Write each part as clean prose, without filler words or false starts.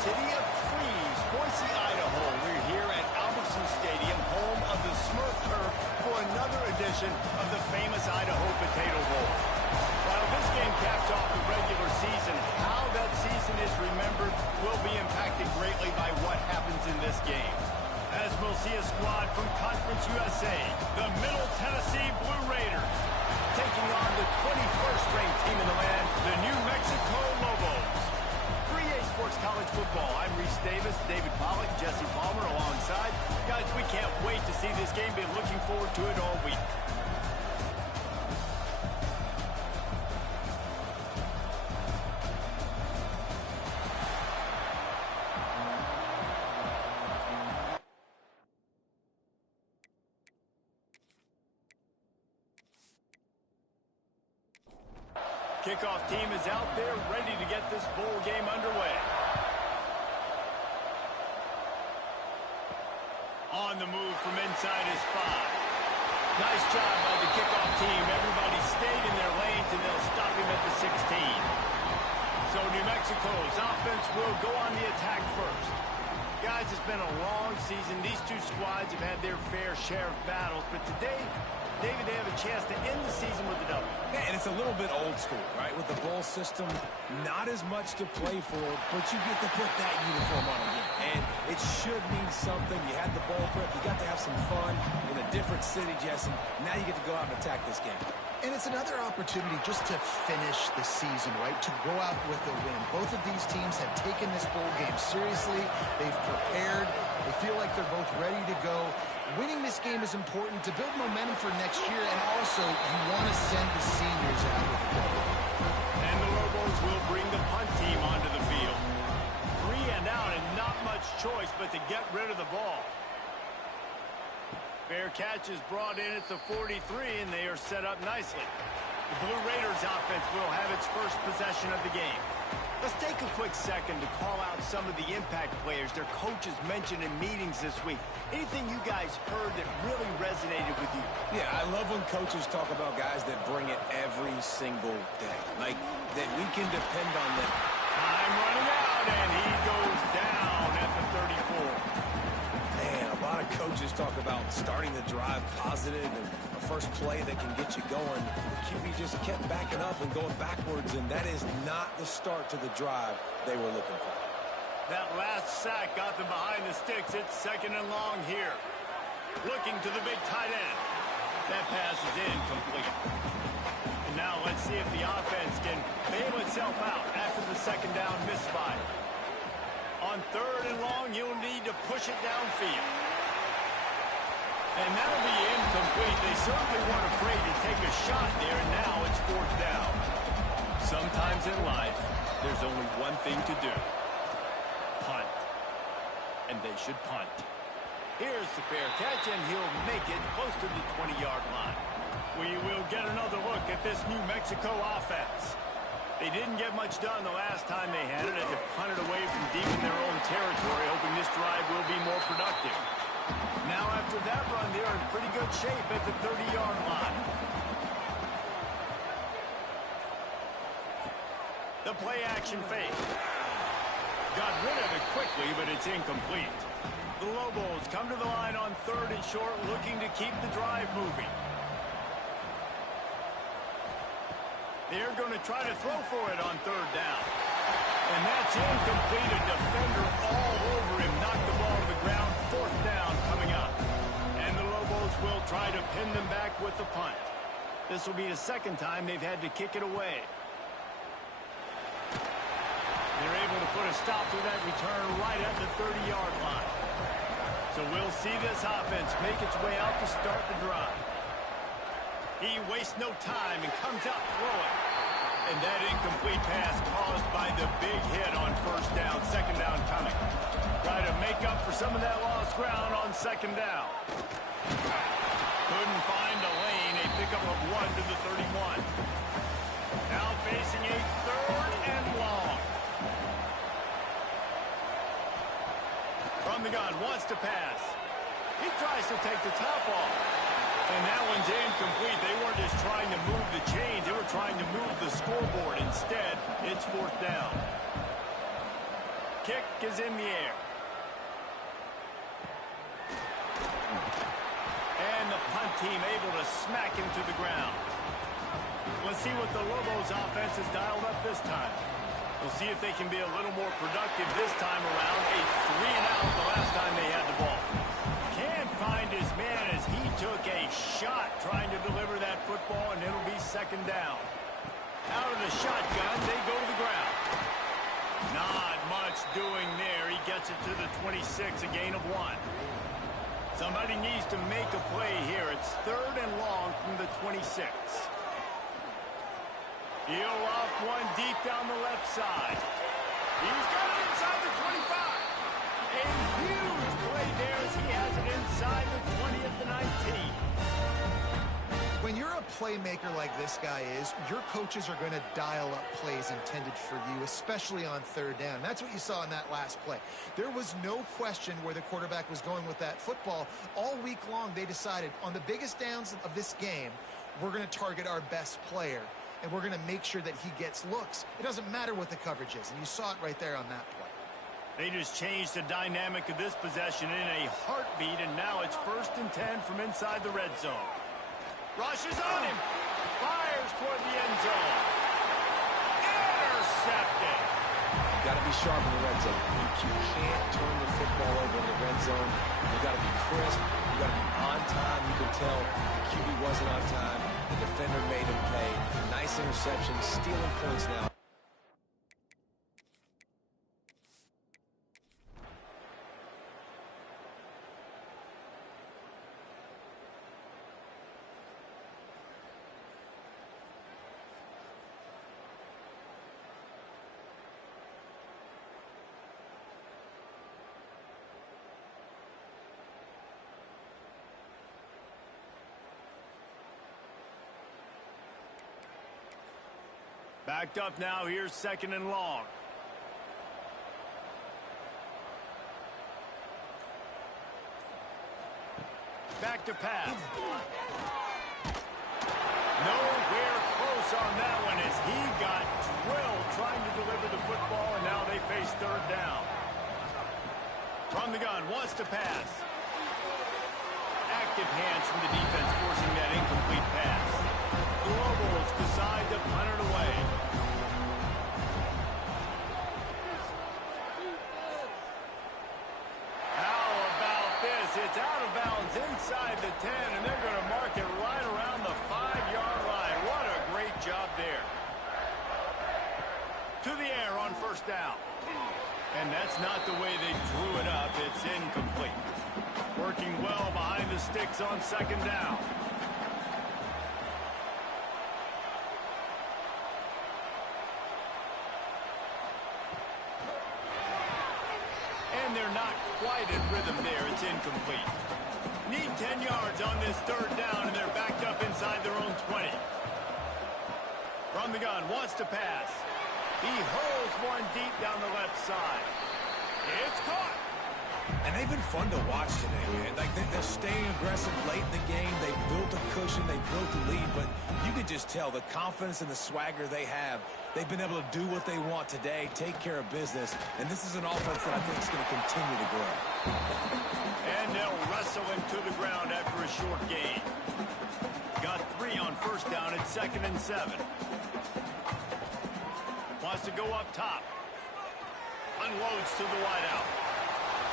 city of trees, Boise, Idaho. We're here at Albertson Stadium, home of the Smurf Turf, for another edition of the famous Idaho Potato Bowl. While this game caps off the regular season, how that season is remembered will be impacted greatly by what happens in this game. As we'll see a squad from Conference USA, the Middle Tennessee Blue Raiders, taking on the 21st ranked team in the land, the New Mexico Lobos. 3A Sports College Football. I'm Reese Davis, David Pollack, Jesse Palmer alongside. Guys, we can't wait to see this game. Been looking forward to it all week. Kickoff team is out there ready to get this bowl game underway. On the move from inside his 5. Nice job by the kickoff team. Everybody stayed in their lanes, and they'll stop him at the 16. So New Mexico's offense will go on the attack first. Guys, it's been a long season. These two squads have had their fair share of battles, but today, David, they have a chance to end the season with a W. Yeah, and it's a little bit old school, right? With the bowl system, not as much to play for, but you get to put that uniform on again. And it should mean something. You had the bowl prep. You got to have some fun in a different city, Jesse. Now you get to go out and attack this game. And it's another opportunity just to finish the season, right? To go out with a win. Both of these teams have taken this bowl game seriously. They've prepared. They feel like they're both ready to go. Winning this game is important to build momentum for next year, and also you want to send the seniors out with a goal. And the Lobos will bring the punt team onto the field. 3 and out, and not much choice but to get rid of the ball. Fair catch is brought in at the 43, and they are set up nicely. The Blue Raiders offense will have its first possession of the game. Let's take a quick second to call out some of the impact players their coaches mentioned in meetings this week. Anything you guys heard that really resonated with you? Yeah, I love when coaches talk about guys that bring it every single day. Like, that we can depend on them. Time running out, and he goes down at the 34. Man, a lot of coaches talk about starting the drive positive and a first play that can get you going. The QB just kept backing up and going backwards, and that is not the start to the drive they were looking for. That last sack got them behind the sticks. It's 2nd and long here. Looking to the big tight end. That pass is incomplete. And now let's see if the offense can bail itself out after the 2nd down misfire. On 3rd and long, you'll need to push it downfield. And that'll be incomplete. They certainly weren't afraid to take a shot there, and now it's 4th down. Sometimes in life, there's only one thing to do. Punt. And they should punt. Here's the fair catch, and he'll make it close to the 20-yard line. We will get another look at this New Mexico offense. They didn't get much done the last time they had it. They punted away from deep in their own territory, hoping this drive will be more productive. Now after that run, they're in pretty good shape at the 30-yard line. The play action fake. Got rid of it quickly, but it's incomplete. The Lobos come to the line on 3rd and short, looking to keep the drive moving. They're going to try to throw for it on 3rd down. And that's incomplete. A defender all over him. Knocked the ball to the ground. 4th down coming up. And the Lobos will try to pin them back with the punt. This will be the 2nd time they've had to kick it away. They're able to put a stop to that return right at the 30-yard line. So we'll see this offense make its way out to start the drive. He wastes no time and comes out throwing. And that incomplete pass caused by the big hit on 1st down, 2nd down coming. Try to make up for some of that lost ground on 2nd down. Couldn't find a lane, a pickup of 1 to the 31. Now facing a 3rd and long. From the gun, wants to pass. He tries to take the top off. And that one's incomplete. They weren't just trying to move the chains. They were trying to move the scoreboard. Instead, it's 4th down. kick is in the air. And the punt team able to smack him to the ground. Let's see what the Lobos offense has dialed up this time. We'll see if they can be a little more productive this time around. A 3-and-out the last time they had the ball. Can't find his man as he took a shot trying to deliver that football, and it'll be second down. Out of the shotgun, they go to the ground. Not much doing there. He gets it to the 26, a gain of 1. Somebody needs to make a play here. It's 3rd and long from the 26. He'll off one deep down the left side. He's got it inside the 25. A huge play there as he has it inside the 20 at the 19. When you're a playmaker like this guy is, your coaches are going to dial up plays intended for you, especially on 3rd down. That's what you saw in that last play. There was no question where the quarterback was going with that football. All week long, they decided on the biggest downs of this game, we're going to target our best player, and we're going to make sure that he gets looks. It doesn't matter what the coverage is, and you saw it right there on that play. They just changed the dynamic of this possession in a heartbeat, and now it's 1st and 10 from inside the red zone. Rushes on him. Fires toward the end zone. Intercepted. You got to be sharp in the red zone. You can't turn the football over in the red zone. You got to be crisp. You got to be on time. You can tell the QB wasn't on time. The defender made him pay. Nice interception, stealing points now. Backed up now. Here's 2nd and long. Back to pass. Nowhere close on that one as he got drilled trying to deliver the football, and now they face 3rd down. From the gun, wants to pass. Active hands from the defense forcing that incomplete pass. The Lobos decide to punt it away. How about this? It's out of bounds inside the 10, and they're going to mark it right around the 5-yard line. What a great job there. To the air on 1st down. And that's not the way they drew it up. It's incomplete. Working well behind the sticks on 2nd down. And they're not quite in rhythm there. It's incomplete. Need 10 yards on this 3rd down, and they're backed up inside their own 20. From the gun, wants to pass. He holds one deep down the left side. It's caught. And they've been fun to watch today, man. Like they're staying aggressive late in the game. They built a cushion. They built a lead. But you could just tell the confidence and the swagger they have. They've been able to do what they want today, take care of business. And this is an offense that I think is going to continue to grow. And they'll wrestle him to the ground after a short gain. Got 3 on 1st down at 2nd and 7. Wants to go up top. Unloads to the wideout.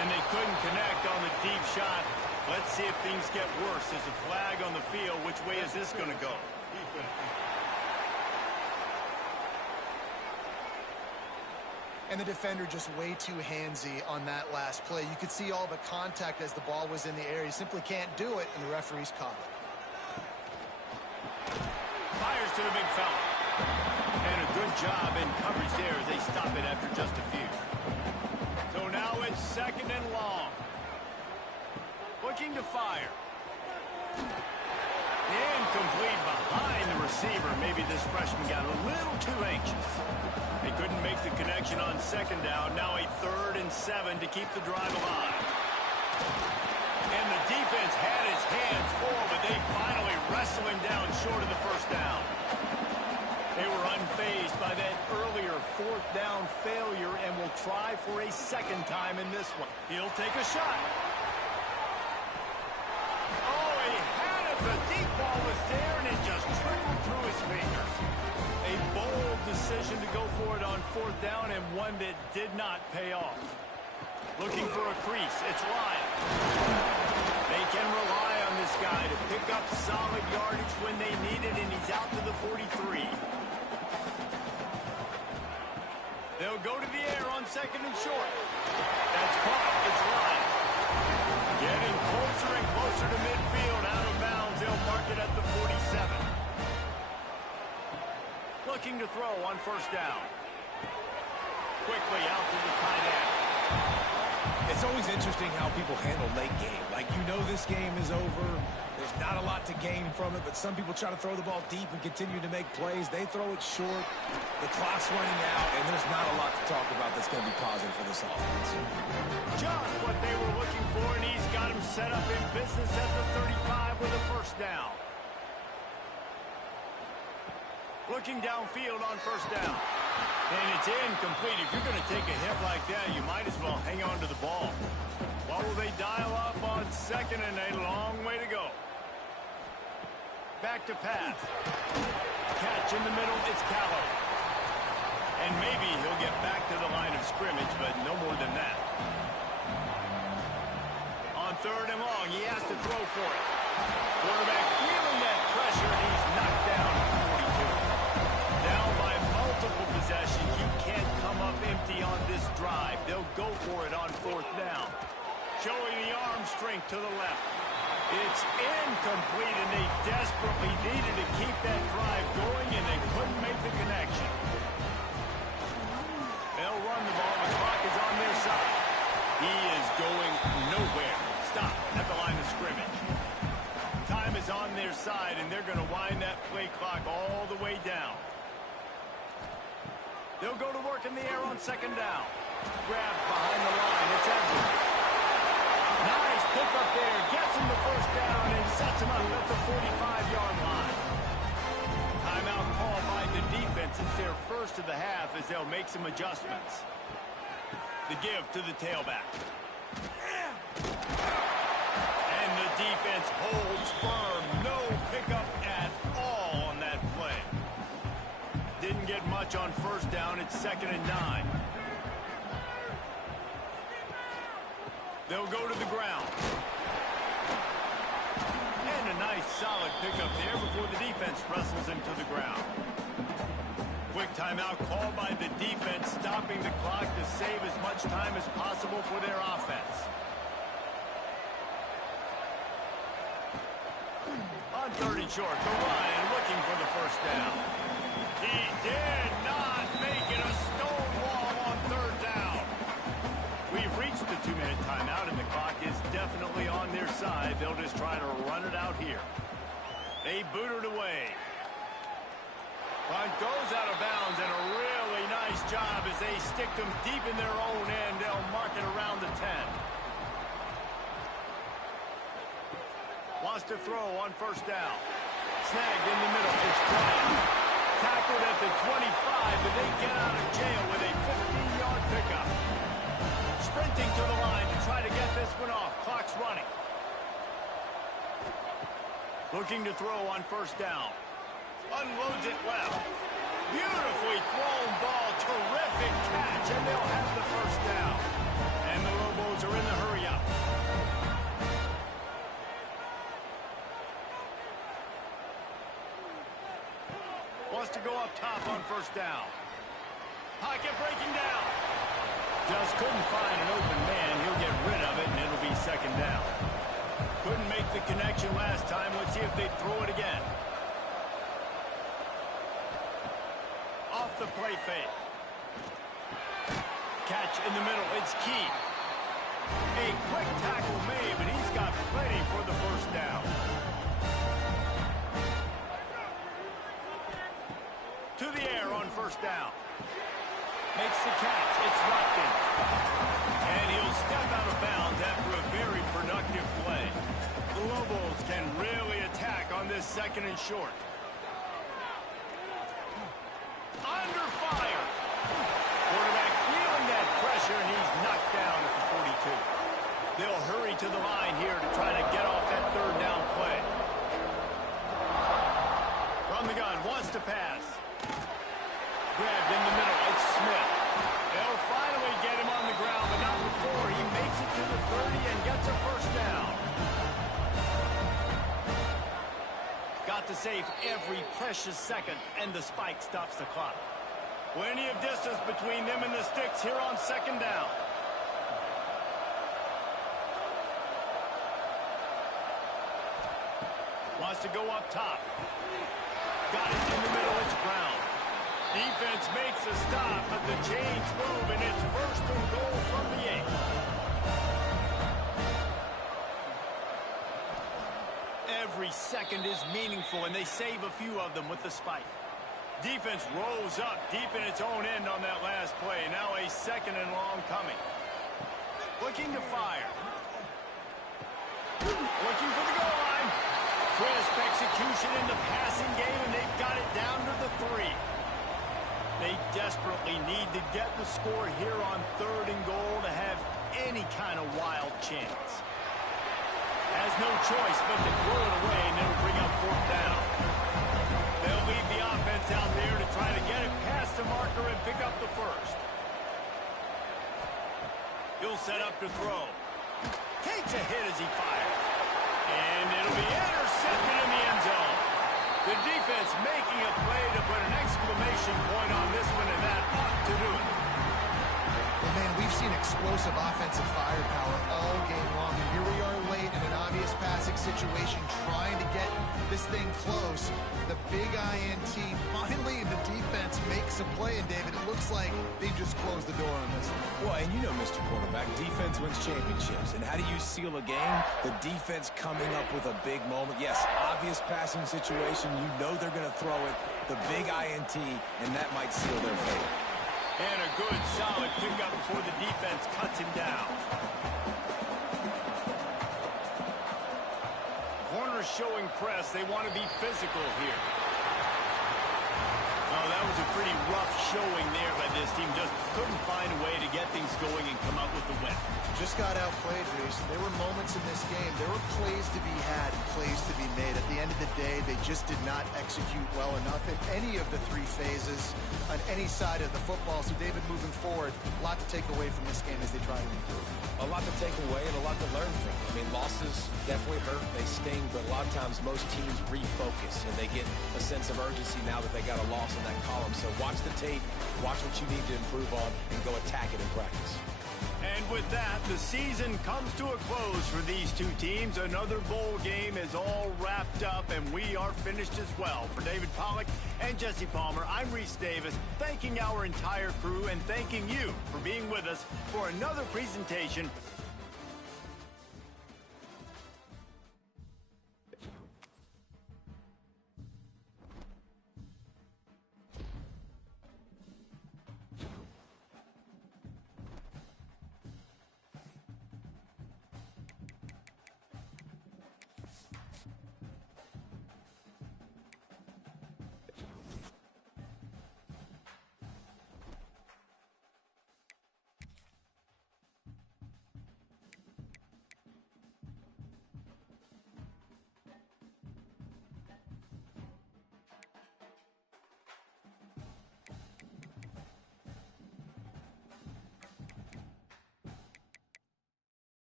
And they couldn't connect on the deep shot. Let's see if things get worse. There's a flag on the field. Which way is this going to go? And the defender just way too handsy on that last play. You could see all the contact as the ball was in the air. He simply can't do it, and the referee's caught it. Fires to the big fella. And a good job in coverage there as they stop it after just a few. So now it's 2nd and long. Looking to fire. Incomplete behind the receiver. Maybe this freshman got a little too anxious. They couldn't make the connection on 2nd down. Now a 3rd and 7 to keep the drive alive. And the defense had his hands full, but they finally wrestle him down short of the 1st down. They were unfazed by that earlier fourth down failure and will try for a second time in this one. He'll take a shot. Oh, he had it. The deep ball was there, and it just trickled through his fingers. A bold decision to go for it on fourth down, and one that did not pay off. Looking for a crease. It's Lyon. They can rely on this guy to pick up solid yardage when they need it, and he's out to the 43. They'll go to the air on second and short. That's caught. It's Lyon. Getting closer and closer to midfield. Out of bounds. They'll mark it at the 47. Looking to throw on first down. Quickly out to the tight end. It's always interesting how people handle late game. Like, you know this game is over. There's not a lot to gain from it, but some people try to throw the ball deep and continue to make plays. They throw it short. The clock's running out, and there's not a lot to talk about that's going to be positive for this offense. Just what they were looking for, and he's got him set up in business at the 35 with a first down. Looking downfield on first down. And it's incomplete. If you're going to take a hit like that, you might as well hang on to the ball. What will they dial up on second, and a long way to go. Back to pass. Catch in the middle. It's Callow. And maybe he'll get back to the line of scrimmage, but no more than that. On third and long, he has to throw for it. Quarterback feeling that pressure, and he's knocked down at the 42. Down by multiple possessions. You can't come up empty on this drive. They'll go for it on fourth down. Showing the arm strength to the left. It's incomplete, and they desperately needed to keep that drive going, and they couldn't make the connection. They'll run the ball. The clock is on their side. He is going nowhere. Stop at the line of scrimmage. Time is on their side, and they're going to wind that play clock all the way down. They'll go to work in the air on second down. Grabbed behind the line. It's Edwards. Nice pick up there. Gets him the first down and sets him up at the 45-yard line. Timeout call by the defense. It's their first of the half as they'll make some adjustments. The give to the tailback. And the defense holds firm. No pickup at all on that play. Didn't get much on first down. It's 2nd and 9. They'll go to the ground. And a nice solid pickup there before the defense wrestles him to the ground. Quick timeout called by the defense, stopping the clock to save as much time as possible for their offense. On third and short, the Ryan looking for the first down. He did not make it a stone wall on third down. We've reached the 2-minute timeout, and the clock is definitely on their side. They'll just try to run it out here. They boot it away. Punt goes out of bounds, and a really nice job as they stick them deep in their own end. They'll mark it around the 10. Wants to throw on first down. Snagged in the middle. It's Bryant. Tackled at the 25, but they get out of jail with a 15-yard pickup. Sprinting to the line to try to get this one off. Clock's running. Looking to throw on first down. Unloads it left. Beautifully thrown ball. Terrific catch, and they'll have the first down. And the Lobos are in the hurry-up. Wants to go up top on first down. Pocket breaking down. Just couldn't find an open man. He'll get rid of it, and it'll be second down. Couldn't make the connection last time. Let's see if they throw it again. Off the play fake. Catch in the middle. It's Key. A quick tackle made, but he's got plenty for the first down. To the air on first down. Makes the catch. It's knocked in. And he'll step out of bounds after a very productive play. The Lobos can really attack on this 2nd and short. under fire. Quarterback feeling that pressure, and he's knocked down at the 42. They'll hurry to the line here to try to get off that third down play. From the gun, wants to pass. Grabbed in the middle, it's Smith. They'll finally get him on the ground, but not before he makes it to the 30 and gets a first down. Got to save every precious second, and the spike stops the clock. Plenty of distance between them and the sticks here on second down. Wants to go up top. Got it in the middle, it's Brown. Defense makes a stop, but the chains move, and it's first and goal from the 8. Every second is meaningful, and they save a few of them with the spike. Defense rolls up deep in its own end on that last play. Now a second and long coming. Looking to fire. Looking for the goal line. Crisp execution in the passing game, and they've got it down to the 3. They desperately need to get the score here on third and goal to have any kind of wild chance. Has no choice but to throw it away, and it'll bring up fourth down. They'll leave the offense out there to try to get it past the marker and pick up the first. He'll set up to throw. Takes a hit as he fires. And it'll be intercepted in the end zone. The defense making a play to put an exclamation point on this one, and that ought to do it. Well, man, we've seen explosive offensive firepower all game long. And here we are late in an obvious passing situation, trying to get this thing close. The big INT finally, the defense makes a play. And, David, it looks like they just closed the door on this one. Well, and you know, Mr. Quarterback, defense wins championships. And how do you seal a game? The defense coming up with a big moment. Yes, obvious passing situation. You know they're going to throw it. The big INT, and that might seal their fate. And a good, solid pickup before the defense cuts him down. Corners showing press. They want to be physical here. Oh, that was a pretty rough showing there by this team. Just couldn't find a way to get things going and come up with the win. Just got outplayed, Reese. There were moments in this game. There were plays to be had and plays to be made. At the end of the day, they just did not execute well enough in any of the 3 phases on any side of the football. So, David, moving forward, a lot to take away from this game as they try to improve. A lot to take away and a lot to learn from. I mean, losses definitely hurt. They sting, but a lot of times most teams refocus and they get a sense of urgency now that they got a loss in that column. So watch the tape, watch what you need to improve on, and go attack it in practice. And with that, the season comes to a close for these two teams. Another bowl game is all wrapped up, and we are finished as well. For David Pollack and Jesse Palmer, I'm Reese Davis, thanking our entire crew and thanking you for being with us for another presentation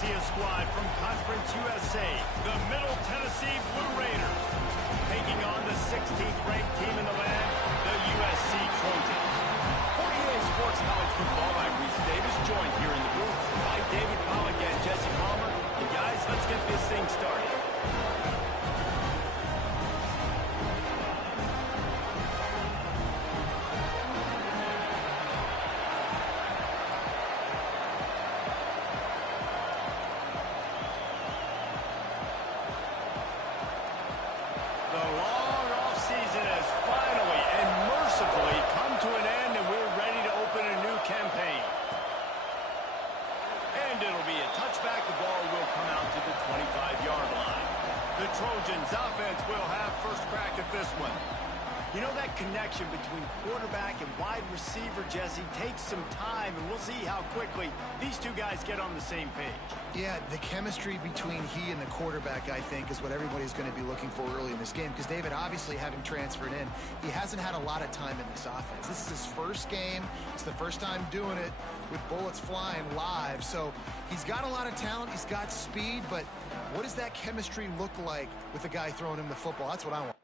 see a squad from Conference USA, the Middle Tennessee Blue Raiders, taking on the 16th ranked team in the land, the USC Trojans. 48 Sports College Football, I'm Reese Davis, joined here in the booth by David Pollack and Jesse Palmer. And guys, let's get this thing started. Trojans offense will have first crack at this one. You know, that connection between quarterback and wide receiver, Jesse, takes some time, and we'll see how quickly these two guys get on the same page. Yeah, the chemistry between he and the quarterback, I think, is what everybody's going to be looking for early in this game. Because David, obviously, having transferred in, he hasn't had a lot of time in this offense. This is his first game. It's the first time doing it with bullets flying live. So he's got a lot of talent. He's got speed, but what does that chemistry look like with the guy throwing him the football? That's what I want.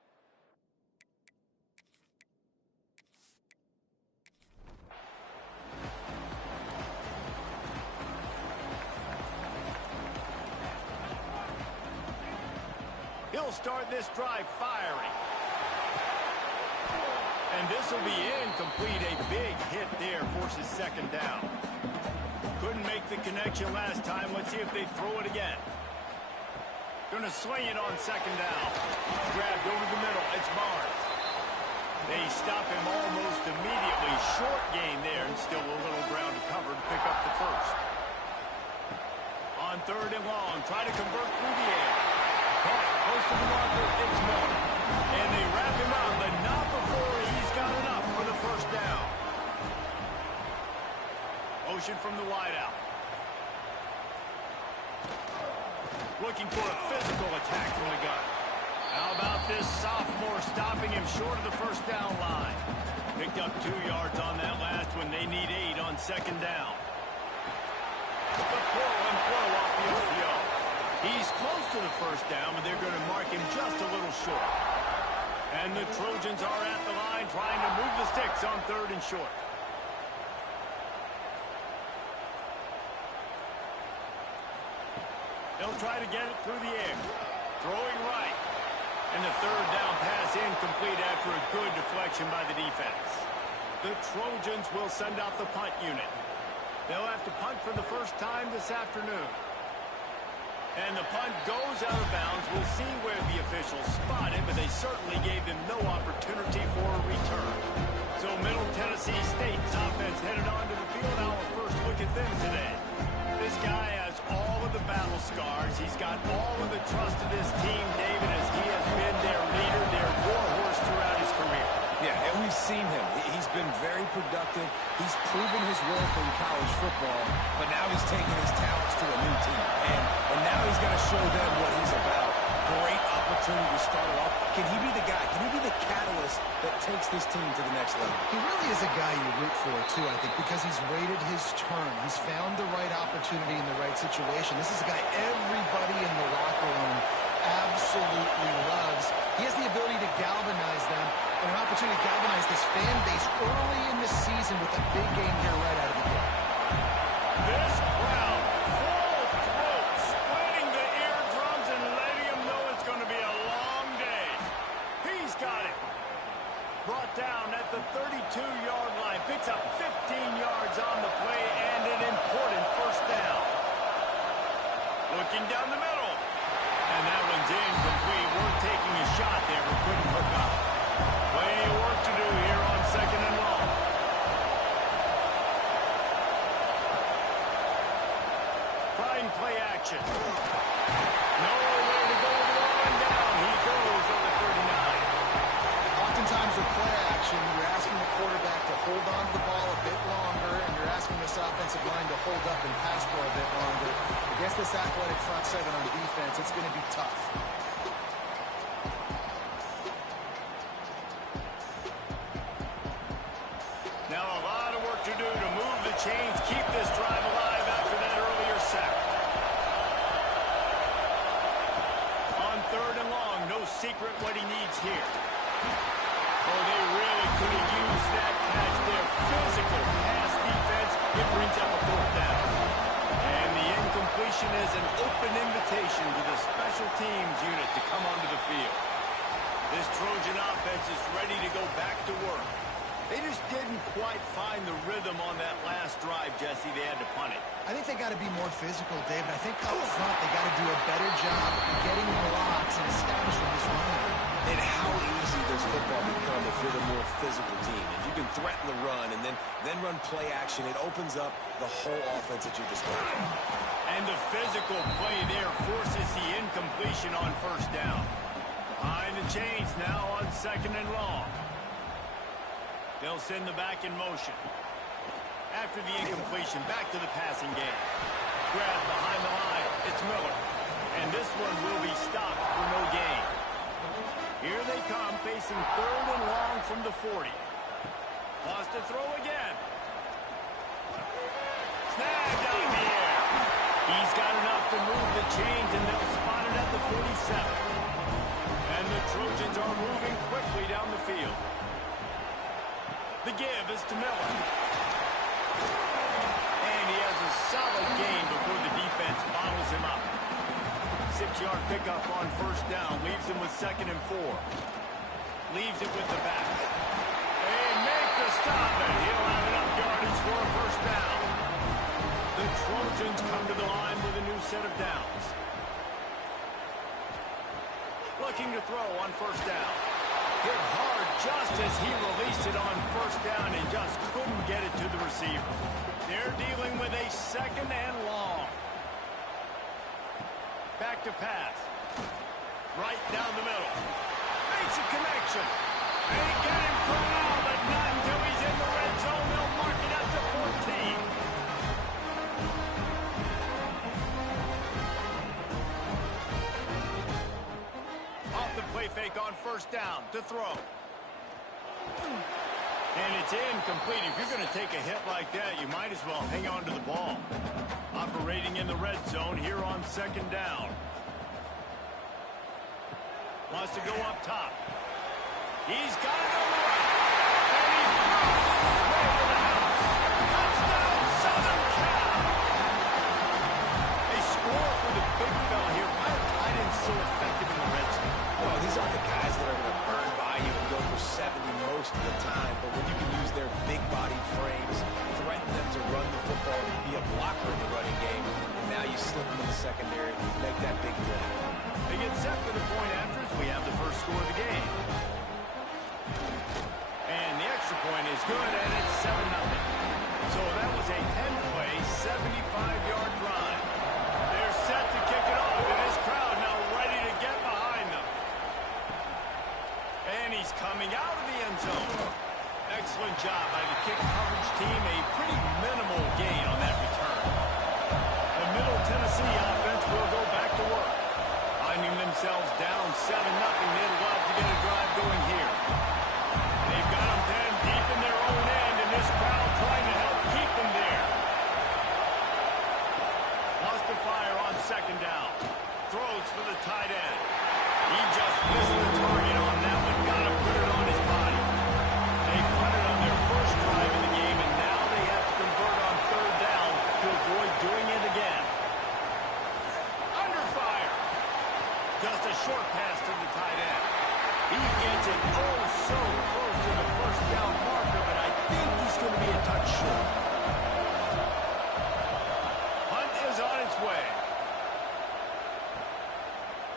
He'll start this drive firing. And this will be incomplete. A big hit there forces second down. Couldn't make the connection last time. Let's see if they throw it again. Gonna swing it on second down. Grabbed over the middle. It's Barnes. They stop him almost immediately. Short gain there, and still a little ground to cover to pick up the first. On third and long, try to convert through the air. Close to the marker, it's Miller. And they wrap him up, but not before he's got enough for the first down. Motion from the wideout. Looking for a physical attack from the gun. How about this sophomore stopping him short of the first down line? Picked up 2 yards on that last one. They need 8 on second down. The pull and throw off the RPO. He's close to the first down, but they're going to mark him just a little short. And the Trojans are at the line trying to move the sticks on third and short. They'll try to get it through the air. Throwing right. And the third down pass incomplete after a good deflection by the defense. The Trojans will send out the punt unit. They'll have to punt for the first time this afternoon. And the punt goes out of bounds. We'll see where the officials spot it, but they certainly gave them no opportunity for a return. So Middle Tennessee State's offense headed onto the field. Our first look at them today. This guy has all of the battle scars. He's got all of the trust of this team, David, as he has been their leader, their warhorse throughout his career. Yeah, and we've seen him. He's been very productive. He's proven his worth in college football, but now he's taking his talents to a new team. And now he's going to show them what he's about. Great opportunity to start it off. Can he be the guy? Can he be the catalyst that takes this team to the next level? He really is a guy you root for, too, I think, because he's waited his turn. He's found the right opportunity in the right situation. This is a guy everybody in the locker room absolutely loves. He has the ability to galvanize them and an opportunity to galvanize this fan base early in the season with a big game here right out of the gate. This crowd, full throat, splitting the eardrums and letting them know it's going to be a long day. He's got it. Brought down at the 32-yard line. Picks up 15 yards on the play and an important first down. Looking down the middle. And that one's incomplete. We're taking a shot there, but couldn't hook up. Plenty of work to do here on second and long. Trying play action. Nowhere to go with it on down. He goes over 39. Oftentimes with play action, you're asking the quarterback to hold on to the ball a bit longer, and you're asking this offensive line to hold up and pass for a bit longer. Against this athletic front seven on defense, it's going to be tough. Now a lot of work to do to move the chains, keep this drive alive after that earlier sack. completion is an open invitation to the special teams unit to come onto the field. This Trojan offense is ready to go back to work. They just didn't quite find the rhythm on that last drive, Jesse. They had to punt it. I think they got to be more physical, David. I think up front they got to do a better job getting blocks and establishing this run. And how easy does football become if you're the more physical team? If you can threaten the run and then run play action, it opens up the whole offense at your disposal. And the physical play there forces the incompletion on first down. Behind the chains now on 2nd and long. They'll send the back in motion. After the incompletion, back to the passing game. Grab behind the line. It's Miller. And this one will be stopped for no gain. Here they come, facing 3rd and long from the 40. Lost to throw again. Snagged out in the air. He's got enough to move the chains, and they'll spot it at the 47. And the Trojans are moving quickly down the field. The give is to Miller. And he has a solid gain before the defense bottles him up. 6-yard pickup on first down. Leaves him with 2nd and 4. Leaves it with the back. They make the stop, and he'll have enough yardage for a first down. The Trojans come to the line with a new set of downs. Looking to throw on first down. Hit hard just as he released it on first down and just couldn't get it to the receiver. They're dealing with a 2nd and long. Back to pass. Right down the middle. Makes a connection. They get him for now, but not until he's in the red zone. They'll mark it at the 14. Off the play fake on first down to throw. And it's incomplete. If you're going to take a hit like that, you might as well hang on to the ball. Operating in the red zone here on 2nd down. Wants to go up top. He's got it on the right. And he cruises his way to the house. Touchdown, Southern Cal. A score for the big fella here. Why are tight ends so effective in the red zone? Well, these aren't the guys that are going to burn by you and go for 70 most of the time, but when you can use their big-bodied frames, threaten them to run the football, be a blocker in the running game, and now you slip them in the secondary, make that big play. They get set for the point after as we have the first score of the game. And the extra point is good, and it's 7-0. So that was a 10-play, 75-yard drive. They're set to kick it off, and this crowd now ready to get behind them. And he's coming out of the end zone. Excellent job by the kick coverage team. A pretty minimal gain on that return. The Middle Tennessee offense will go back to work. Finding themselves down 7-0, they'd love to get a drive going here. They've got them pinned deep in their own end, and this crowd trying to help keep them there. Lost to fire on 2nd down. Throws for the tight end. He just missed the target on that one. Got to put it on his body. They punted on their first drive in the game, and now they have to convert on 3rd down to avoid doing it again. Under fire. Just a short pass to the tight end. He gets it oh so close to the first down marker, but I think he's going to be a touch short. Hunt is on its way.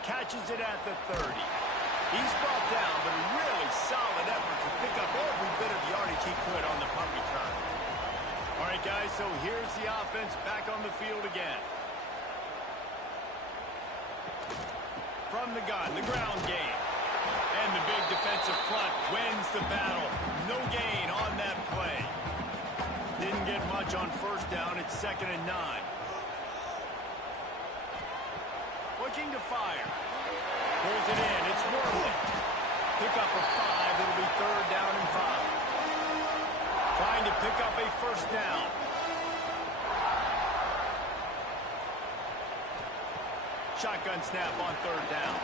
Catches it at the 30. He's brought down, but a really solid effort to pick up every bit of yardage he could on the punt return. All right, guys, so here's the offense back on the field again. From the gun, the ground game. And the big defensive front wins the battle. No gain on that play. Didn't get much on first down. It's 2nd and 9. Looking to fire. Pulls it in. It's Worley. Pick up a 5. It'll be 3rd down and 5. Trying to pick up a first down. Shotgun snap on 3rd down.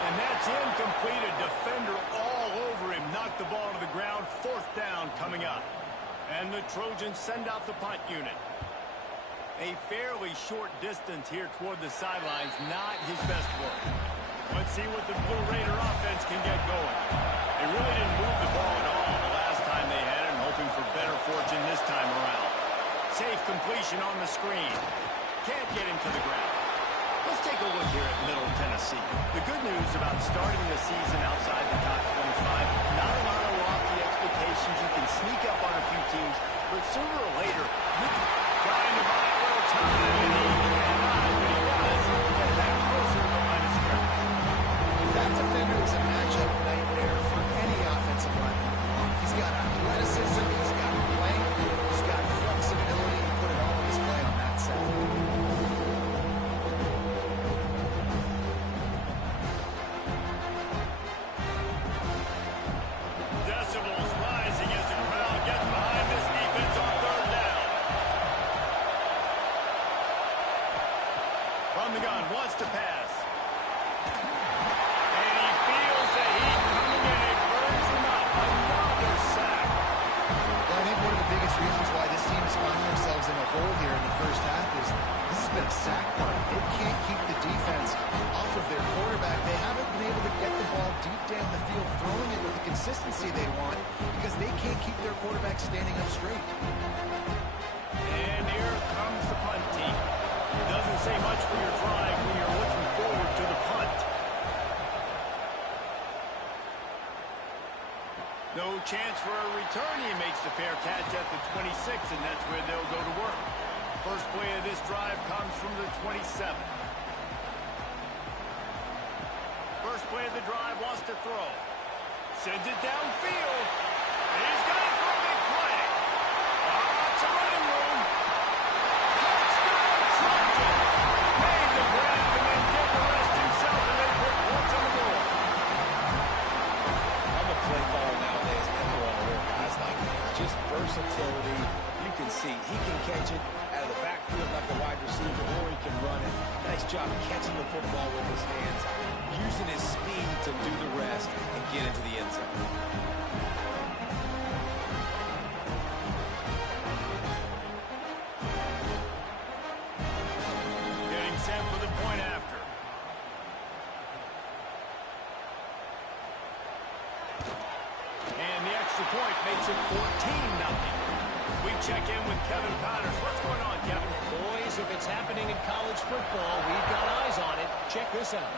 And that's incomplete. A defender all over him. Knocked the ball to the ground. 4th down coming up. And the Trojans send out the punt unit. A fairly short distance here toward the sidelines, not his best work. Let's see what the Blue Raider offense can get going. They really didn't move the ball at all the last time they had it, and hoping for better fortune this time around. Safe completion on the screen. Can't get him to the ground. Let's take a look here at Middle Tennessee. The good news about starting the season outside the top 25, not a lot of lofty expectations. You can sneak up on a few teams, but sooner or later, trying to buy a little time, and he cannot, but he does get back closer to the line of scrimmage. That defender is a matchup nightmare for any offensive lineman. He's got athleticism, he's got length, he's got flexibility. He put it all on display on that side. Decibels rising as the crowd gets behind this defense on third down. From the gun, wants to pass. And he feels the heat coming in. It burns him up. Another sack. Well, I think one of the biggest reasons why this team has found themselves in a hole here in the first half is this has been a sack party. They can't keep the defense off of their quarterback. They haven't been able to get the ball deep down the field, throwing it with the consistency they want because they can't keep their quarterback standing up straight. And here comes the punt team. Doesn't say much for your drive when you're looking forward to the punt. No chance for a return. He makes the fair catch at the 26, and that's where they'll go to work. First play of this drive comes from the 27. First play of the drive, wants to throw. Sends it downfield. He's got it for a big play. Lots of running room. Touchdown, Trojans. Made the grab and then did the rest himself, and they put points on the board. I'm a play caller nowadays. I don't want to wear guys like this. Just versatility. You can see he can catch it out of the backfield like a wide receiver, or he can run it. Nice job catching the football with his hands, using his speed to do the rest and get into the end zone. Getting set for the point after. And the extra point makes it 14-0. We check in with Kevin Connors. What's going on, Kevin? Boys, if it's happening in college football, we've got eyes on it. Check this out.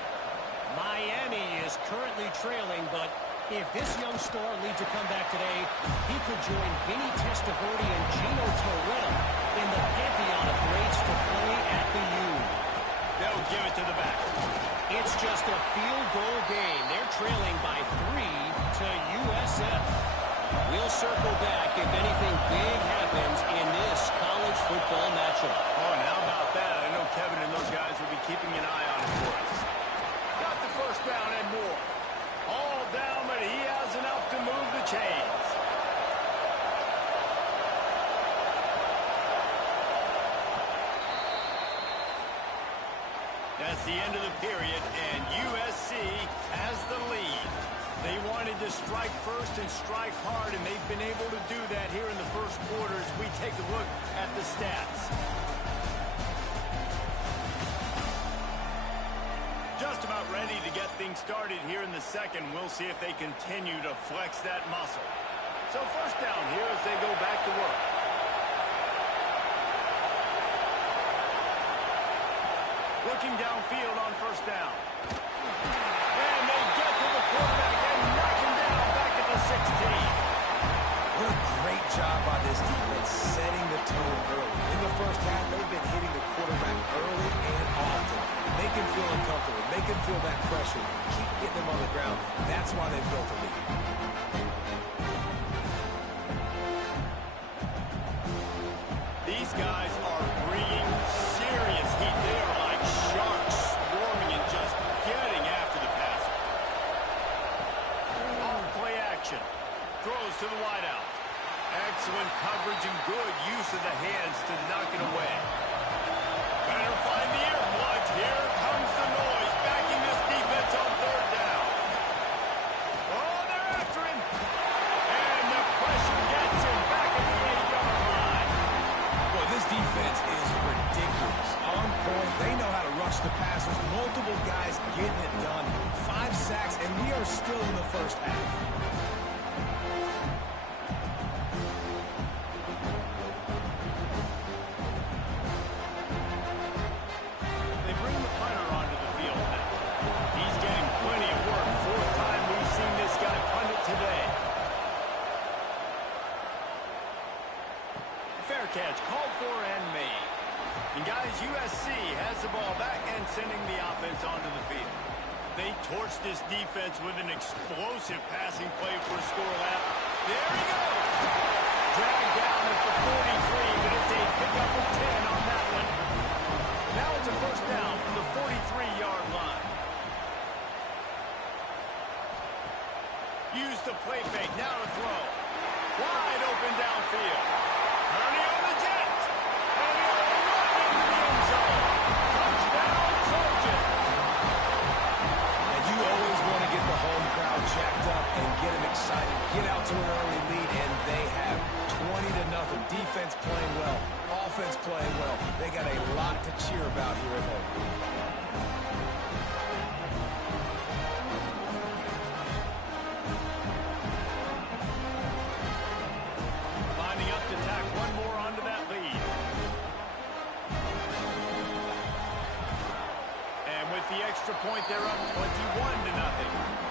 Miami is currently trailing, but if this young star leads a comeback today, he could join Vinny Testaverde and Gino Torretta in the pantheon of greats to play at the U. They'll give it to the back. It's just a field goal game. They're trailing by 3 to USF. We'll circle back if anything big happens in this college football matchup. Oh, and how about that? I know Kevin and those guys will be keeping an eye on it for us. Got the first down and more. All down, but he has enough to move the chains. That's the end of the period, and USC has the lead. They wanted to strike first and strike hard, and they've been able to do that here in the first quarter as we take a look at the stats. Just about ready to get things started here in the second. We'll see if they continue to flex that muscle. So first down here as they go back to work. Looking downfield on first down. And they get to the quarterback and knock him down back at the 16. What a great job by this defense setting the tone early. In the first half, they've been hitting the quarterback early and often. Make him feel uncomfortable. Make him feel that pressure. Keep getting him on the ground. That's why they've built a lead. These guys are bringing serious heat. They are like sharks swarming and just getting after the passer. Off play action. Throws to the wideout. Excellent coverage and good use of the hands to knock it away. Better find the earplugs. Here comes the noise. Backing this defense on third down. Oh, they're after him. And the pressure gets him back at the 8-yard line. Well, this defense getting it done. 5 sacks, and we are still in the first half. They bring the punter onto the field now. He's getting plenty of work. 4th time we've seen this guy punt it today. Fair catch, called for and made. And guys, USC has the ball back and sending the offense onto the field. They torched this defense with an explosive passing play for a score left. There he goes! Dragged down at the 43, but it's a pickup of 10 on that one. Now it's a first down from the 43-yard line. Use the play fake, now to throw. Wide open downfield. Turning on the Jets. And he'll run into the end zone. Touchdown, Trojan. And you always want to get the home crowd jacked up and get them excited. Get out to an early lead, and they have 20-0. Defense playing well. Offense playing well. They got a lot to cheer about here at home. Lining up to tack one more onto that lead. And with the extra point, they're up 21-0.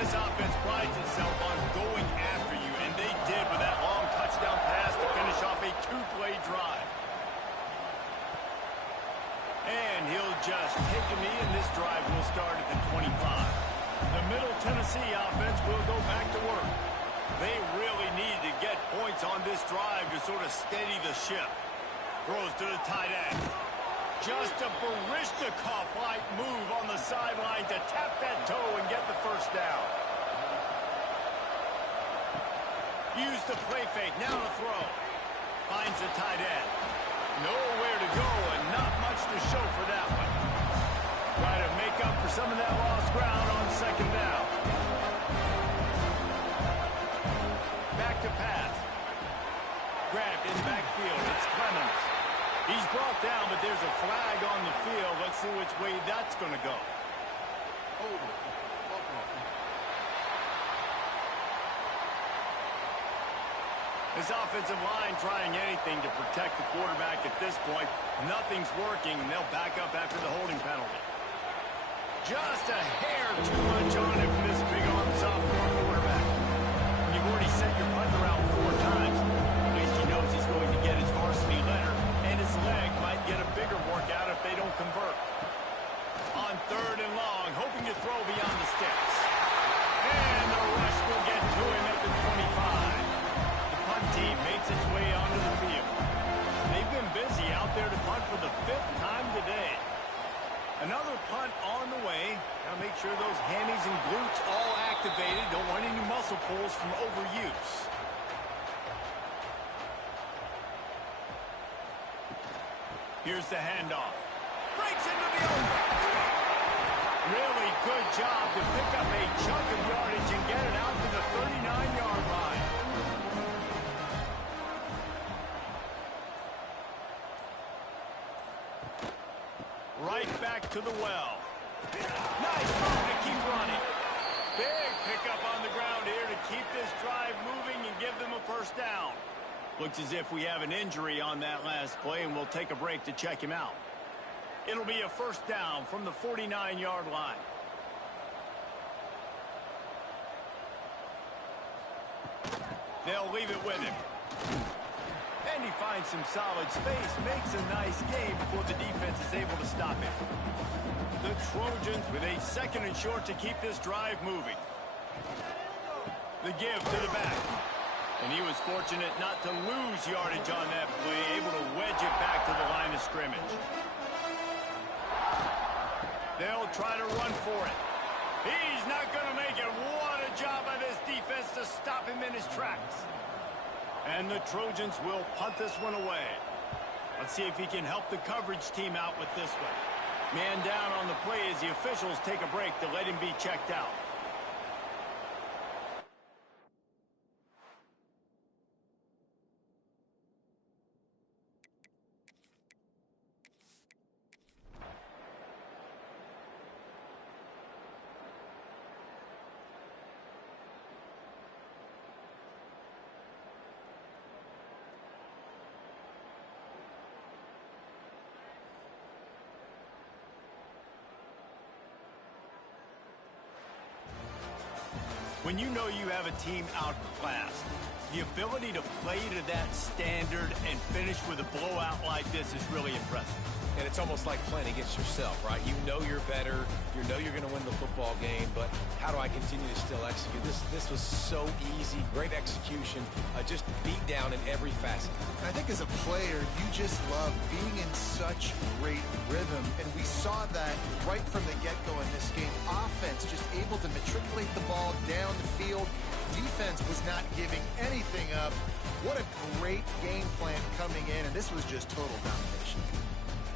This offense prides itself on going after you, and they did with that long touchdown pass to finish off a 2-play drive. And he'll just take a knee, and this drive will start at the 25. The Middle Tennessee offense will go back to work. They really need to get points on this drive to sort of steady the ship. Throws to the tight end. Just a Barishnikov-like move on the sideline to tap that toe and get the first down. Use the play fake, now to throw. Finds the tight end. Nowhere to go and not much to show for that one. Try to make up for some of that lost ground on 2nd down. Back to pass. Grabbed in backfield. It's Clemens. He's brought down, but there's a flag on the field. Let's see which way that's going to go. This offensive line trying anything to protect the quarterback at this point. Nothing's working, and they'll back up after the holding penalty. Just a hair too much on it from this big-arm sophomore quarterback. When you've already sent your punter out 4 times, at least he knows he's going to get his varsity letter, and his leg might get a bigger workout if they don't convert. On 3rd and long, hoping to throw beyond the sticks. And the rush will get to him at the 25. The punt team makes its way onto the field. They've been busy out there to punt for the 5th time today. Another punt on the way. Now make sure those hammies and glutes all activated. Don't want any muscle pulls from overuse. Here's the handoff. Breaks into the open. Really good job to pick up a chunk of yardage and get it out to the 39-yard line. Right back to the well. Nice move to keep running. Big pickup on the ground here to keep this drive moving and give them a first down. Looks as if we have an injury on that last play, and we'll take a break to check him out. It'll be a first down from the 49-yard line. They'll leave it with him. And he finds some solid space, makes a nice game before the defense is able to stop him. The Trojans with a 2nd and short to keep this drive moving. The give to the back. And he was fortunate not to lose yardage on that play, able to wedge it back to the line of scrimmage. They'll try to run for it. He's not going to make it. What a job by this defense to stop him in his tracks. And the Trojans will punt this one away. Let's see if he can help the coverage team out with this one. Man down on the play as the officials take a break to let him be checked out. When you know you have a team outclassed, the ability to play to that standard and finish with a blowout like this is really impressive. And it's almost like playing against yourself, right? You know you're better. You know you're going to win the football game, but how do I continue to still execute? This was so easy. Great execution. Just beat down in every facet. I think as a player, you just love being in such great rhythm, and we saw that right from the get-go in this game. Offense just able to matriculate the ball down the field. Defense was not giving anything up. What a great game plan coming in, and this was just total domination.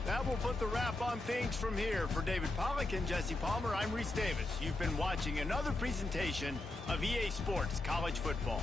That will put the wrap on things from here. For David Pollack and Jesse Palmer, I'm Reese Davis. You've been watching another presentation of EA Sports College Football.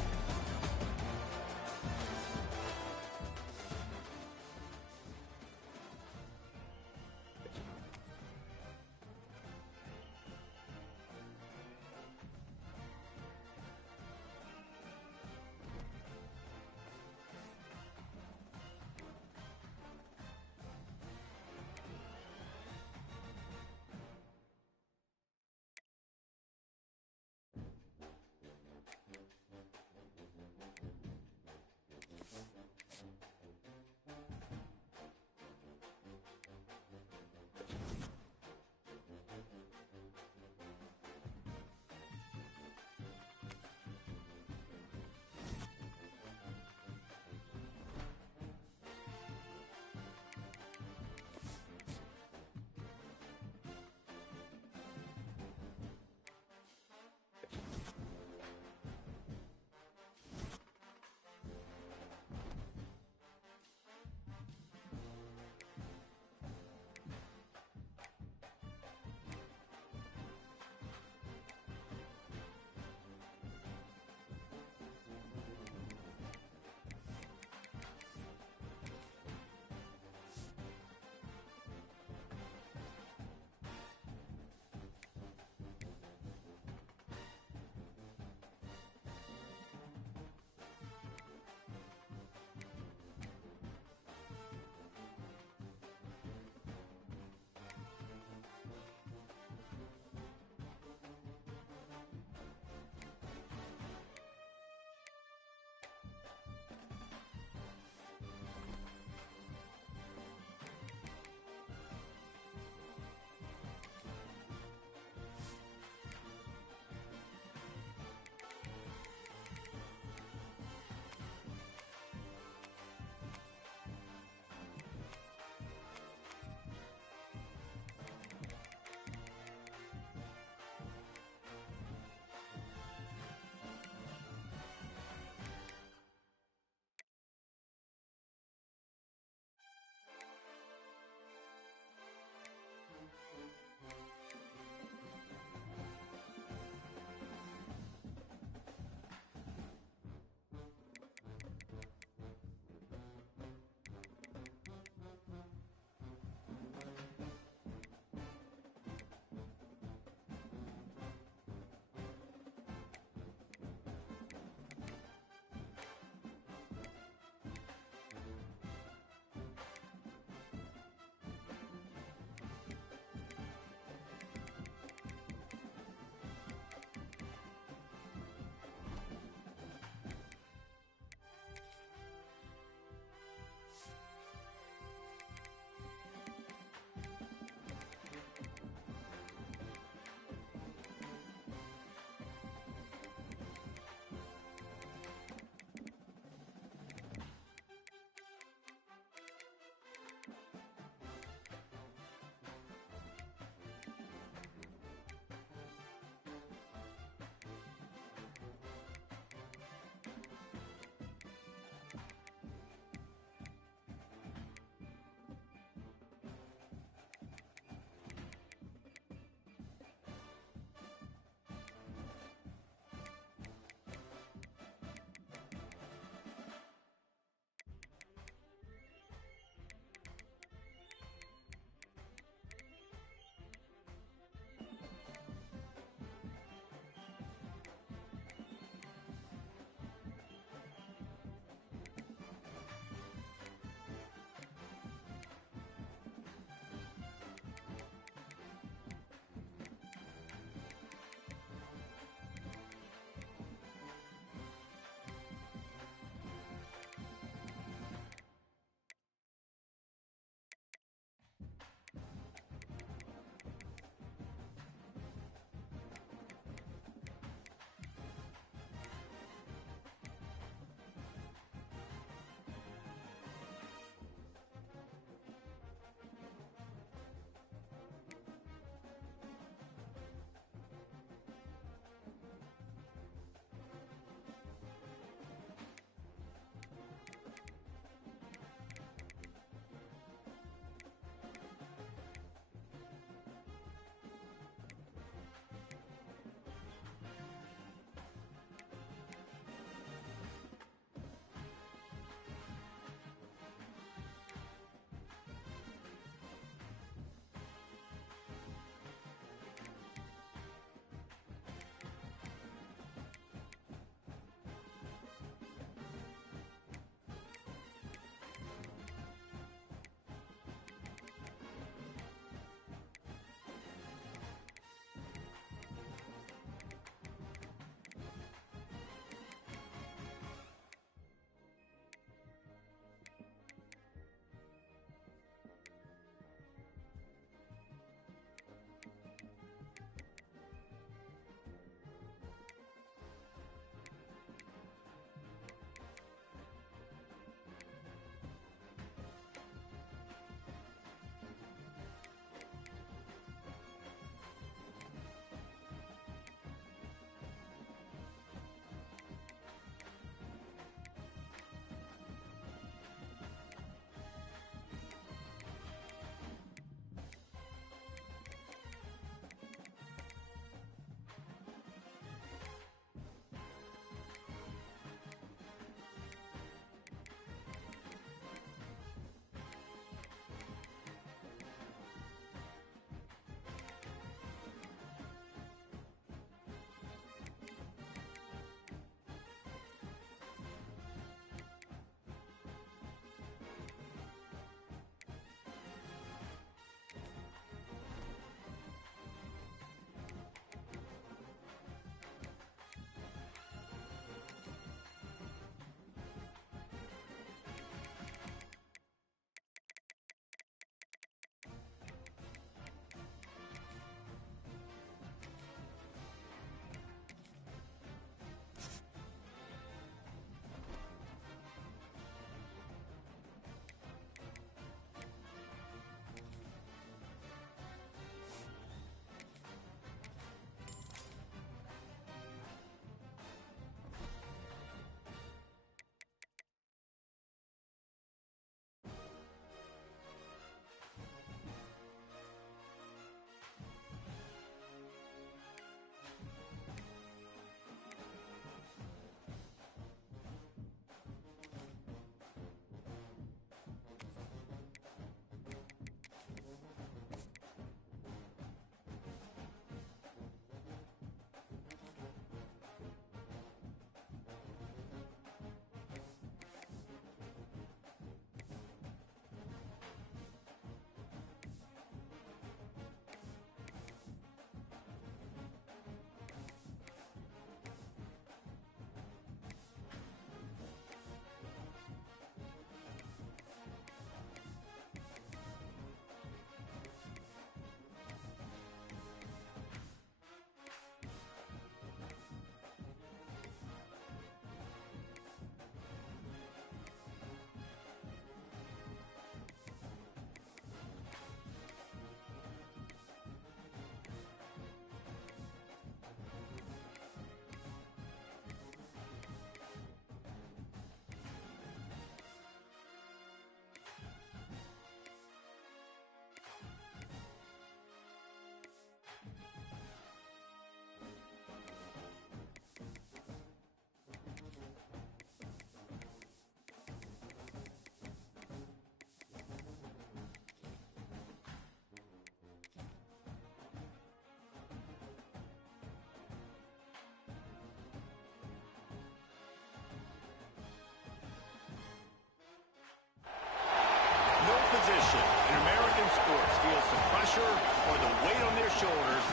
pressure or the weight on their shoulders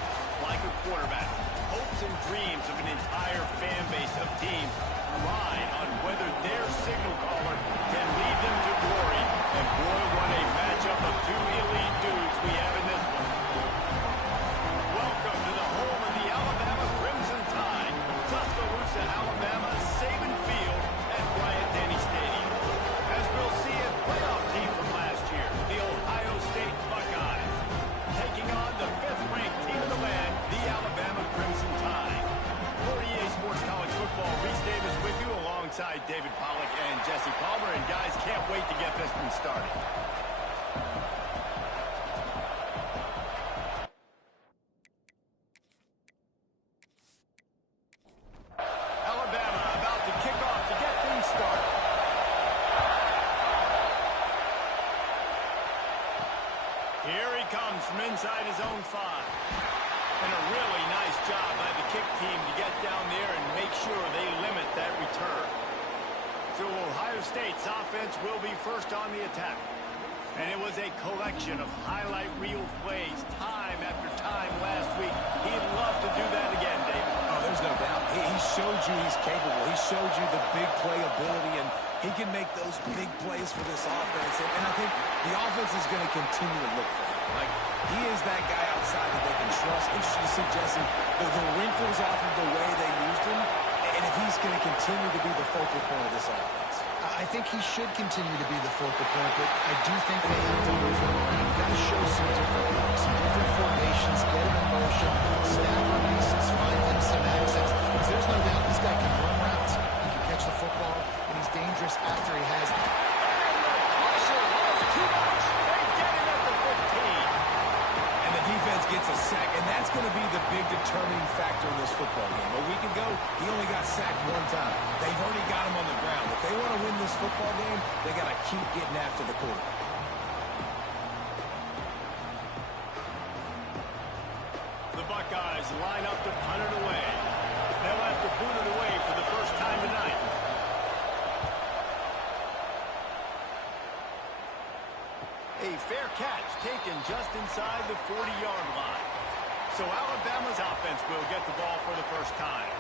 like a quarterback. Hopes and dreams of an entire fan base of teams ride on whether their signal caller can lead them to glory. And boy, what a matchup of two elite dudes we have in this one. Welcome to the home of the Alabama Crimson Tide, Tuscaloosa, Alabama, Saban Field at Bryant-Denny Stadium. As we'll see a playoff team from last year, the Ohio State Buckeyes, taking on the fifth-ranked team in the land, the Alabama Crimson Tide. For EA Sports College Football, Reese Davis with you alongside David Pollack and Jesse Palmer. And guys, can't wait to get this one started. Alabama about to kick off to get things started. Here he comes from inside his own 5. And a really nice job by the kick team to get down there and make sure they limit that return. So Ohio State's offense will be first on the attack. And it was a collection of highlight reel plays time after time last week. He'd love to do that again, David. Oh, there's no doubt. He showed you he's capable. He showed you the big play ability, and he can make those big plays for this offense. And I think the offense is going to continue to look for him. Like, he is that guy outside that they can trust. Interesting to see, Jesse, the wrinkles off of the way they used him, and if he's going to continue to be the focal point of this offense. I think he should continue to be the focal point, but I do think they have to move him around. You've got to show some different formations, get him in motion, stack releases, find him some access. Because there's no doubt this guy can run routes, he can catch the football, and he's dangerous after he has it. Pressure was too much. They get him at the 15. And the defense gets a sack, and that's going to be the big determining factor in this football game. A week ago, he only got sacked 1 time. They've already got him on the ground. If they want to win this football game, they got to keep getting after the quarterback. The Buckeyes line up to punt it away. They'll have to boot it away for the first time tonight. A fair catch taken just inside the 40-yard line. So Alabama's offense will get the ball for the first time.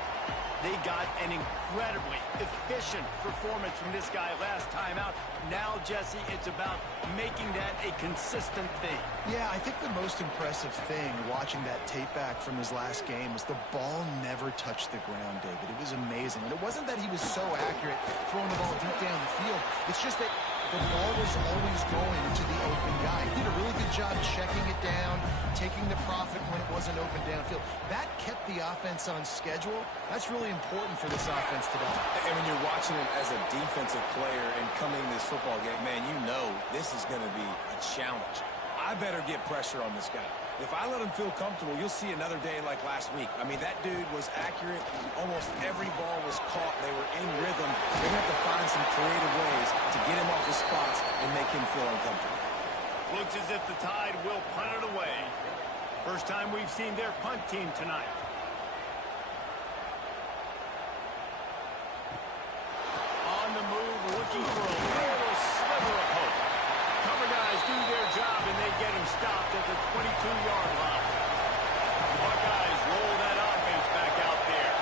They got an incredibly efficient performance from this guy last time out. Now, Jesse, it's about making that a consistent thing. Yeah, I think the most impressive thing watching that tape back from his last game was the ball never touched the ground, David. It was amazing. And it wasn't that he was so accurate throwing the ball deep down the field. It's just that the ball was always going into the open guy. He did a really good job checking it down, taking the profit when it wasn't open downfield. That kept the offense on schedule. That's really important for this offense today. And when you're watching him as a defensive player and coming to this football game, man, you know this is going to be a challenge. I better get pressure on this guy. If I let him feel comfortable, you'll see another day like last week. I mean, that dude was accurate. Almost every ball was caught. They were in rhythm. They're going to have to find some creative ways to get him off his spots and make him feel uncomfortable. Looks as if the Tide will punt it away. First time we've seen their punt team tonight. On the move, looking for a little sliver of hope. Cover guys do their job, and they get him stopped at the 22-yard line. The Buckeyes roll that offense back out there.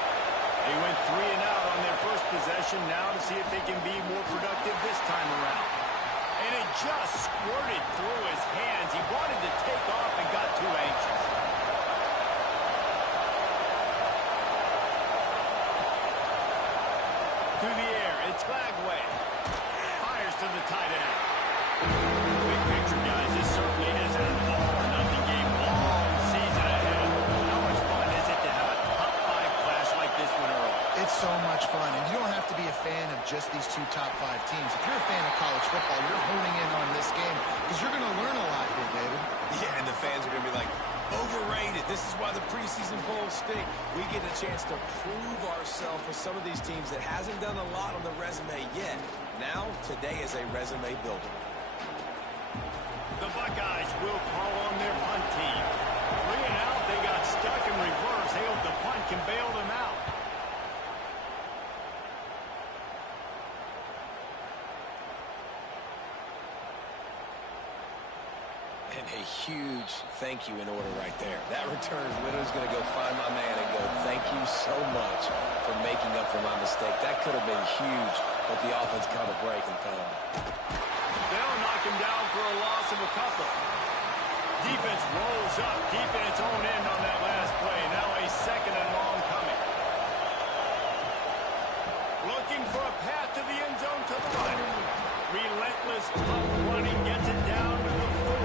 They went 3 and out on their first possession. Now to see if they can be more productive this time around. And it just squirted through his hands. He wanted to take off and got too anxious. To the air, it's Lagway. Fires to the tight end. Big picture, guys, this certainly is an all-or-nothing game. Long season ahead. How much fun is it to have a top-5 clash like this one early? It's so much fun, and you don't have to be a fan of just these 2 top-5 teams. If you're a fan of college football, you're honing in on this game because you're going to learn a lot here, David. Yeah, and the fans are going to be like, overrated. This is why the preseason polls stink. We get a chance to prove ourselves with some of these teams that hasn't done a lot on the resume yet. Now, today is a resume builder. The Buckeyes will call on their punt team. 3 and out, they got stuck in reverse. They hope the punt can bail them out. And a huge thank thank you in order right there. That return is literally going to go find my man and go, thank you so much for making up for my mistake. That could have been huge, but the offense caught a break and found it. They'll knock him down for a loss of a couple. Defense rolls up deep in its own end on that last play. Now a second and long coming. Looking for a path to the end zone to the right. Relentless, tough running gets it down to the 4.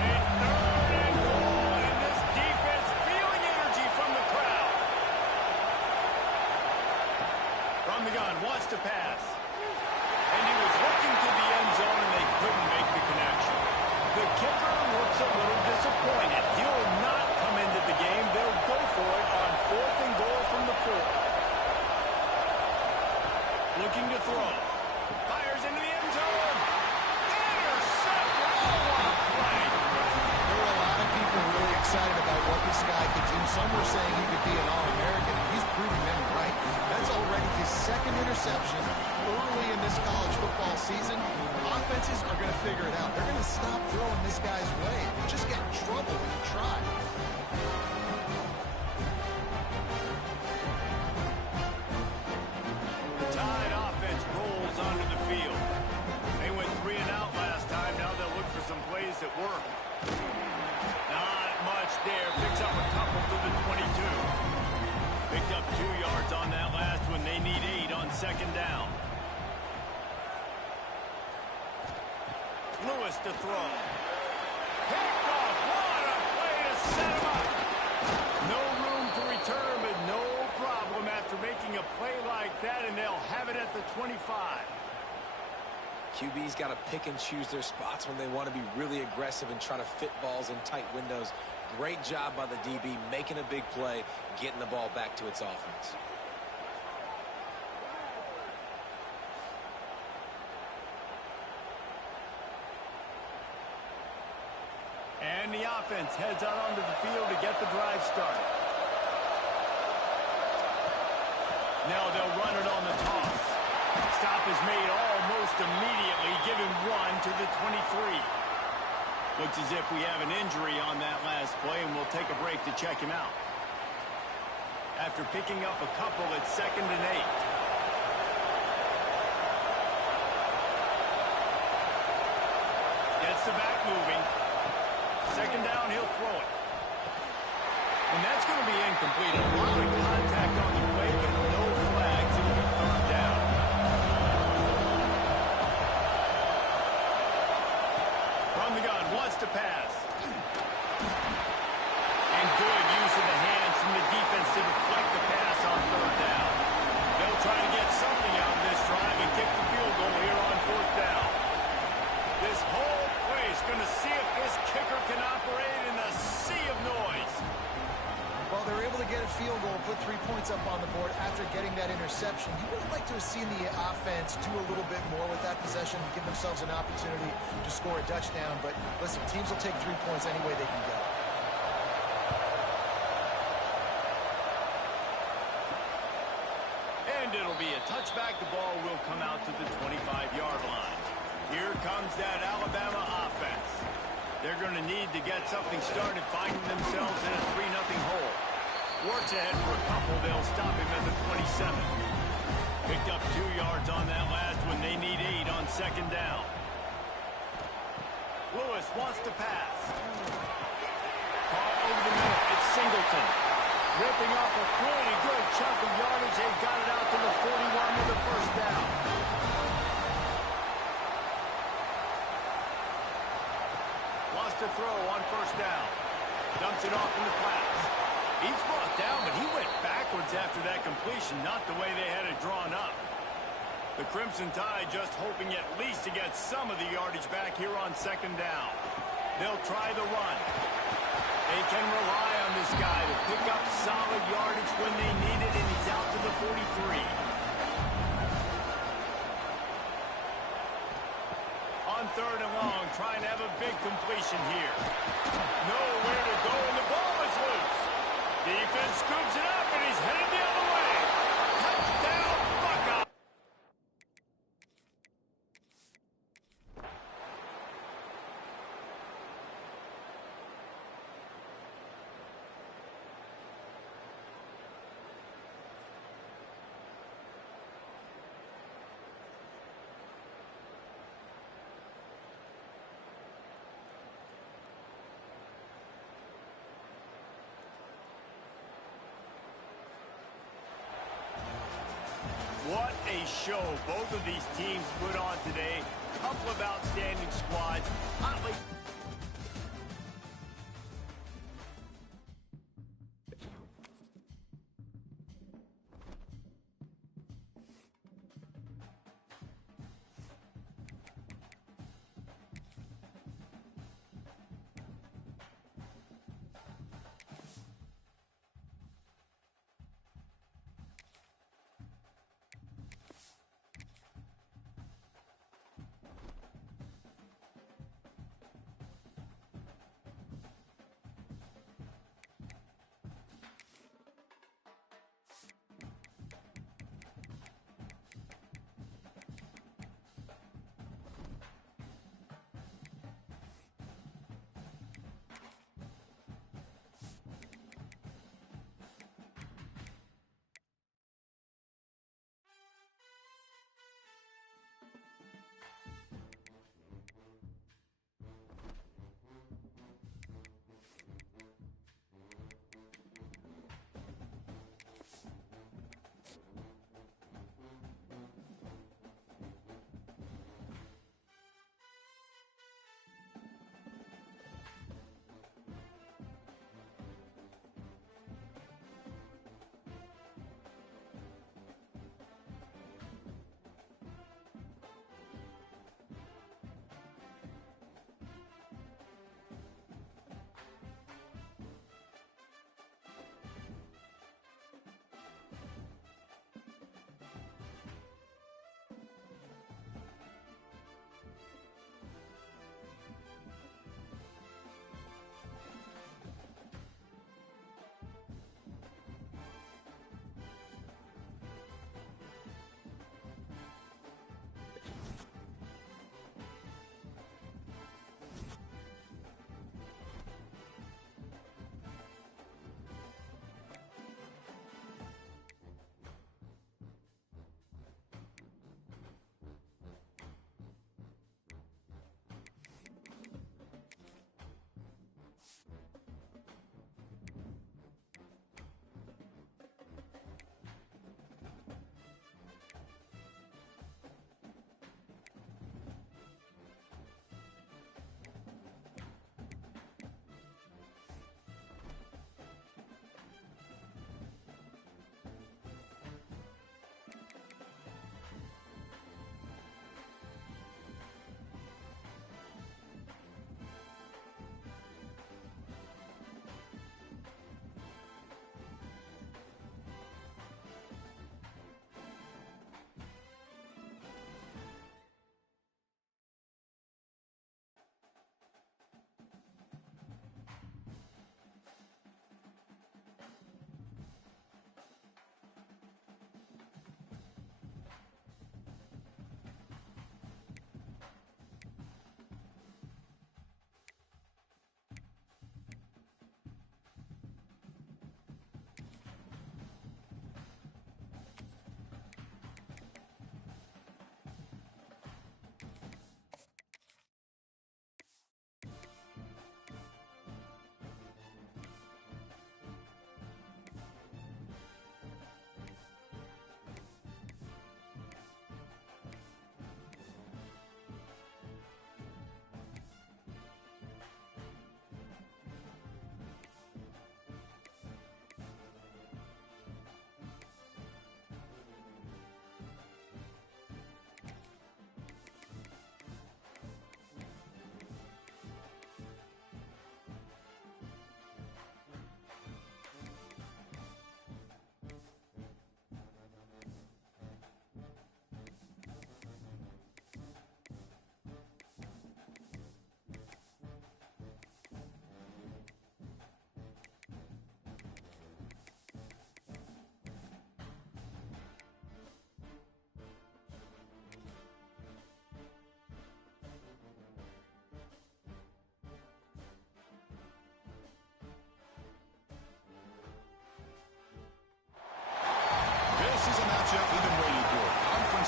And third and goal, and this defense feeling energy from the crowd. From the gun, wants to pass. And he was looking to the end zone, and they couldn't make the connection. The kicker looks a little disappointed. He'll not come into the game. They'll go for it on 4th and goal from the 4. Looking to throw. Fires into the end zone. Intercepted. Oh, what a play. There were a lot of people really excited about what this guy could do. Some were saying he could be an All-American, and he's proving them right. That's already his second interception early in this college football season. Offenses are going to figure it out. They're going to stop throwing this guy's way. You just get in trouble when you try. The Tide offense rolls onto the field. They went 3 and out last time. Now they'll look for some plays that work. Not much there. Picks up a couple to the 22. Picked up 2 yards on that last one. They need 8 on second down. Lewis to throw. Picked off. What a play to set him up. No room to return, but no problem after making a play like that, and they'll have it at the 25. QB's got to pick and choose their spots when they want to be really aggressive and try to fit balls in tight windows. Great job by the DB making a big play, getting the ball back to its offense. And the offense heads out onto the field to get the drive started. Now they'll run it on the toss. Stop is made almost immediately, giving 1 to the 23. Looks as if we have an injury on that last play, and we'll take a break to check him out. After picking up a couple, it's 2nd and 8. Gets the back moving. Second down, he'll throw it. And that's going to be incomplete. A lot of contact on the play, but no flags. It'll be 3rd down. From the gun, wants to pass. And good use of the hands from the defense to deflect the pass on 3rd down. They'll try to get something out of this drive and kick the field goal here on 4th down. This whole play is going to see if this kicker can operate in a sea of noise. Well, they're able to get a field goal, put 3 points up on the board after getting that interception. You would have liked to have seen the offense do a little bit more with that possession, give themselves an opportunity to score a touchdown. But listen, teams will take 3 points any way they can go. And it'll be a touchback. The ball will come out to the 25-yard line. Here comes that Alabama offense. They're going to need to get something started, finding themselves in a 3-0 hole. Works ahead for a couple. They'll stop him at the 27. Picked up 2 yards on that last one. They need 8 on second down. Lewis wants to pass. Caught over the middle. It's Singleton. Ripping off a pretty good chunk of yardage. They got it out to the 41 with the 1st down. To throw on 1st down. Dumps it off in the flats. He's brought down, but he went backwards after that completion, not the way they had it drawn up. The Crimson Tide just hoping at least to get some of the yardage back here on 2nd down. They'll try the run. They can rely on this guy to pick up solid yardage when they need it, and he's out to the 43. On 3rd and long, trying to have a big completion here. Nowhere to go, and the ball is loose. Defense scoops it up, and he's headed the other way. Touchdown, Buckeye. What a show both of these teams put on today. Couple of outstanding squads. Hotly.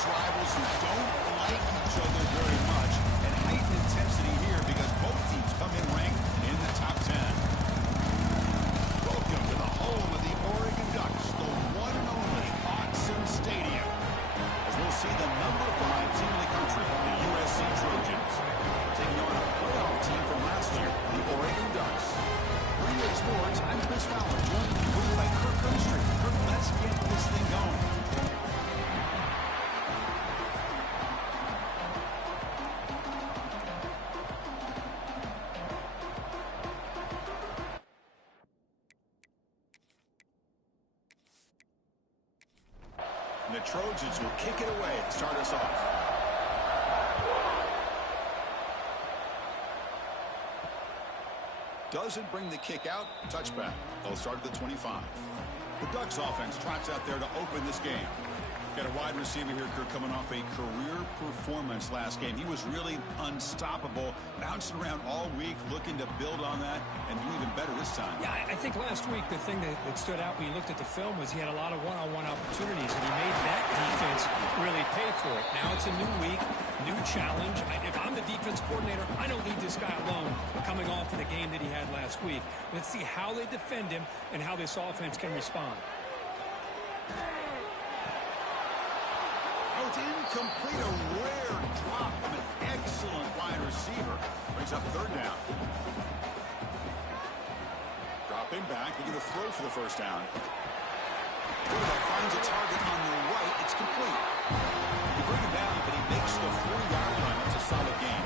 rivals who don't like each other very much, and heightened intensity here because both teams come in ranked in the top 10. Welcome to the home of the Oregon Ducks, the one and only Autzen Stadium. Travis Fowler joined the booth by Kirk Herbstreit. Kirk, let's get this thing going. And the Trojans will kick it away to start us off. Doesn't bring the kick out. Touchback. They'll start at the 25. The Ducks offense trots out there to open this game. Got a wide receiver here, Kirk, coming off a career performance last game. He was really unstoppable, bouncing around all week, looking to build on that and do even better this time. Yeah, I think last week the thing that stood out when you looked at the film was he had a lot of one-on-one opportunities, and he made that defense really pay for it. Now it's a new week, new challenge. If I'm the defense coordinator, I don't leave this guy alone coming off of the game that he had last week. Let's see how they defend him and how this offense can respond. It's incomplete, a rare drop from an excellent wide receiver. Brings up third down. Dropping back, looking to throw for the first down. Quarterback finds a target on the right. It's complete. You bring him down, but he makes the 4-yard line. That's a solid gain.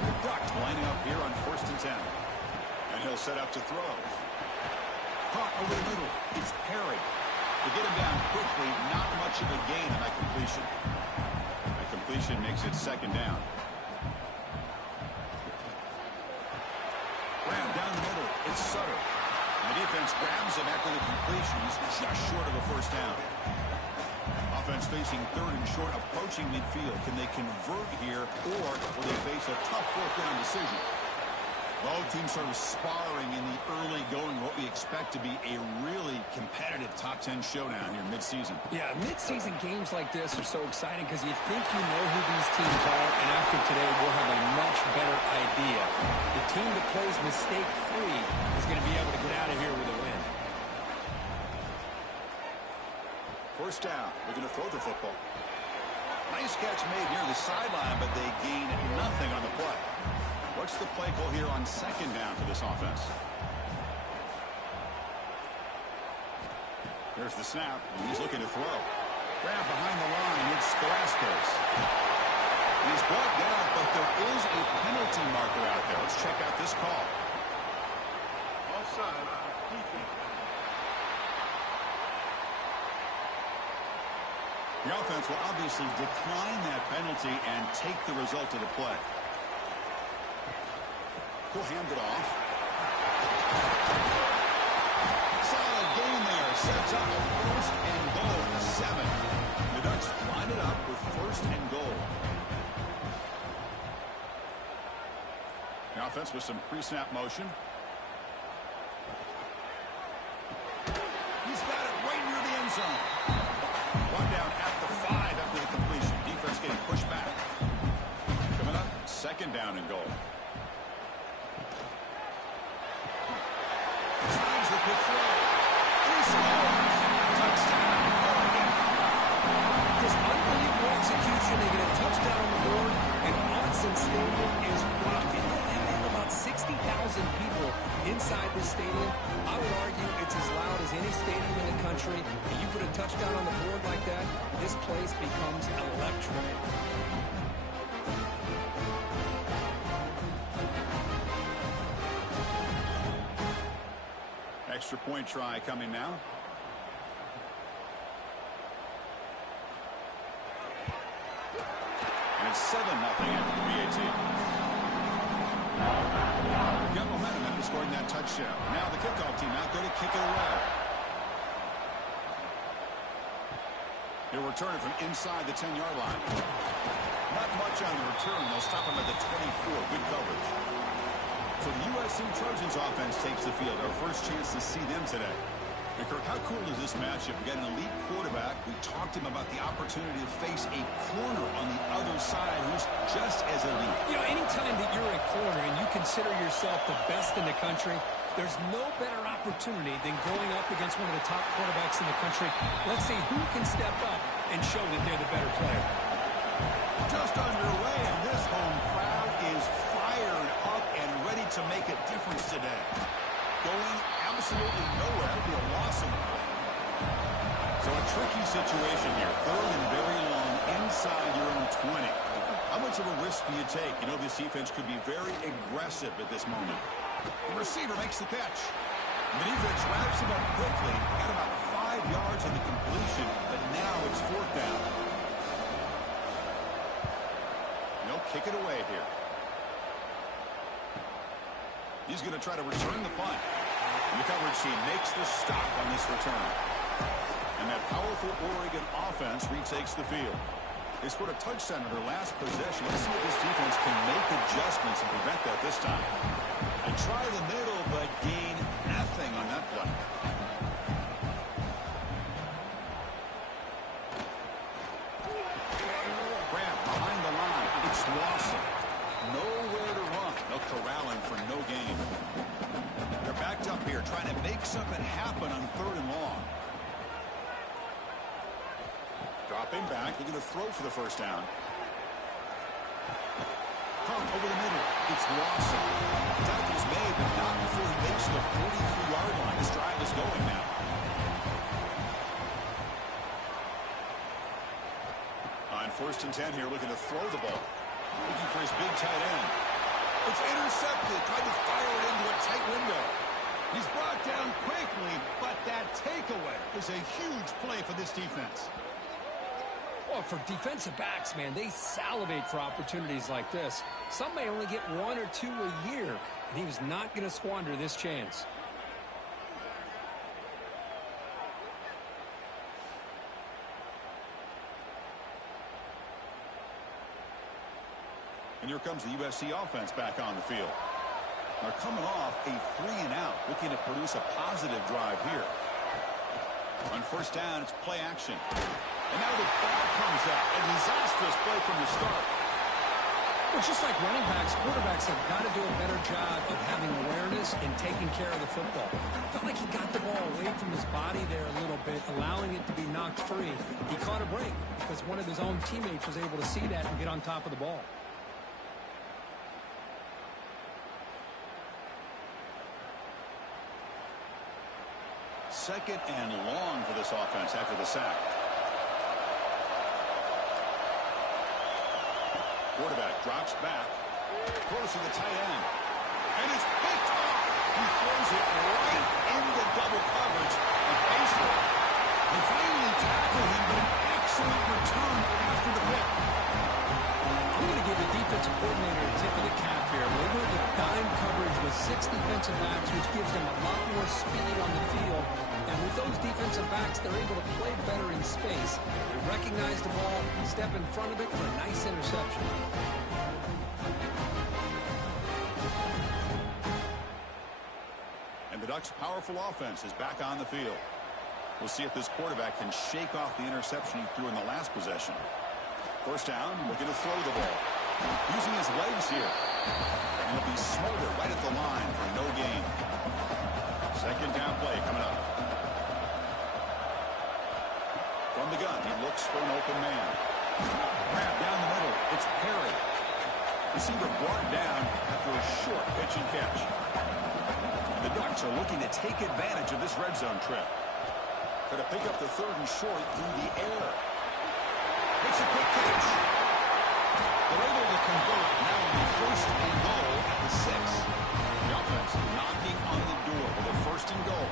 And the Ducks lining up here on 1st and 10. And he'll set up to throw. Caught over the middle. It's Perry. To get him down quickly, not much of a gain on that completion. That completion makes it 2nd down. Graham down the middle. It's Sutter. And the defense grabs him after the completion. He's just short of a 1st down. Offense facing 3rd and short, approaching midfield. Can they convert here, or will they face a tough 4th down decision? Both teams sort of sparring in the early going, what we expect to be a really competitive top 10 showdown here mid-season. Yeah, mid-season games like this are so exciting because you think you know who these teams are, and after today we'll have a much better idea. The team that plays mistake-free is going to be able to get out of here with a win. 1st down. They're going to throw the football. Nice catch made near the sideline, but they gain nothing on the play. What's the play call here on 2nd down for this offense? There's the snap, and he's looking to throw. Grab behind the line, it's Velasquez. He's brought down, but there is a penalty marker out there. Let's check out this call. Offside, defense. The offense will obviously decline that penalty and take the result of the play. We'll hand it off. Solid gain there. Sets up a 1st and goal. 7. The Ducks line it up with 1st and goal. The offense with some pre-snap motion. He's got it right near the end zone. One down at the 5 after the completion. Defense getting pushed back. Coming up, 2nd down and goal. Good throw. He scores. Touchdown. Just unbelievable execution. They get a touchdown on the board, and Autzen Stadium is rocking. They have about 60,000 people inside this stadium. I would argue it's as loud as any stadium in the country. And you put a touchdown on the board like that, this place becomes electric. Extra point try coming now. And it's 7-0 after the BAT. Got momentum after scoring that touchdown. Now the kickoff team out there to kick it away. He'll return it from inside the 10-yard line. Not much on the return. They'll stop him at the 24. Good coverage. So the USC Trojans offense takes the field. Our first chance to see them today. And Kirk, how cool is this matchup? We got an elite quarterback. We talked to him about the opportunity to face a corner on the other side who's just as elite. You know, anytime that you're a corner and you consider yourself the best in the country, there's no better opportunity than going up against one of the top quarterbacks in the country. Let's see who can step up and show that they're the better player. Just underway, and this home crowd is fired up and ready to make a difference today. Going absolutely nowhere. That'll be a loss of the play. So a tricky situation here. Third and very long inside your own 20. How much of a risk do you take? You know, this defense could be very aggressive at this moment. The receiver makes the catch. The defense wraps him up quickly. Got about 5 yards on the completion, but now it's fourth down. They'll kick it away here. He's going to try to return the punt. And the coverage team makes the stop on this return. And that powerful Oregon offense retakes the field. They scored a touchdown in their last possession. Let's see if this defense can make adjustments and prevent that this time. And try the middle, but gain nothing on that play. Grab behind the line. It's Lawson. Nowhere to run. No corralling for no gain. They're backed up here trying to make something happen on third and long. Dropping back, looking to throw for the first down. Pump over the middle. It's Lawson. Tackle's made, but not before he makes the 43-yard line. This drive is going now. On 1st and 10 here, looking to throw the ball. Looking for his big tight end. It's intercepted. Tried to fire it into a tight window. He's brought down quickly, but that takeaway is a huge play for this defense. Well, for defensive backs, man, they salivate for opportunities like this. Some may only get 1 or 2 a year, and he was not going to squander this chance. And here comes the USC offense back on the field. They're coming off a 3-and-out, looking to produce a positive drive here. On 1st down, it's play action. And now the ball comes out. A disastrous play from the start. Well, just like running backs, quarterbacks have got to do a better job of having awareness and taking care of the football. I felt like he got the ball away from his body there a little bit, allowing it to be knocked free. He caught a break because one of his own teammates was able to see that and get on top of the ball. Second and long for this offense after the sack. Quarterback drops back. Throws to the tight end. And it's picked off. He throws it right into double coverage and pays for it. They finally tackle him, but an excellent return after the pick. I'm going to give the defensive coordinator a tip of the cap here. They went with dime coverage with 6 defensive backs, which gives them a lot more speed on the field. And with those defensive backs, they're able to play better in space. They recognize the ball, step in front of it for a nice interception. And the Ducks' powerful offense is back on the field. We'll see if this quarterback can shake off the interception he threw in the last possession. 1st down, looking to throw the ball. Using his legs here. And he'll be smothered right at the line for no gain. 2nd down play coming up. From the gun, he looks for an open man. Grab down the middle. It's Perry. Receiver brought down after a short pitch and catch. The Ducks are looking to take advantage of this red zone trip. Going to pick up the 3rd and short through the air. It's a quick catch. They're able to convert. Now on the 1st and goal at the 6. The offense knocking on the door with a 1st and goal.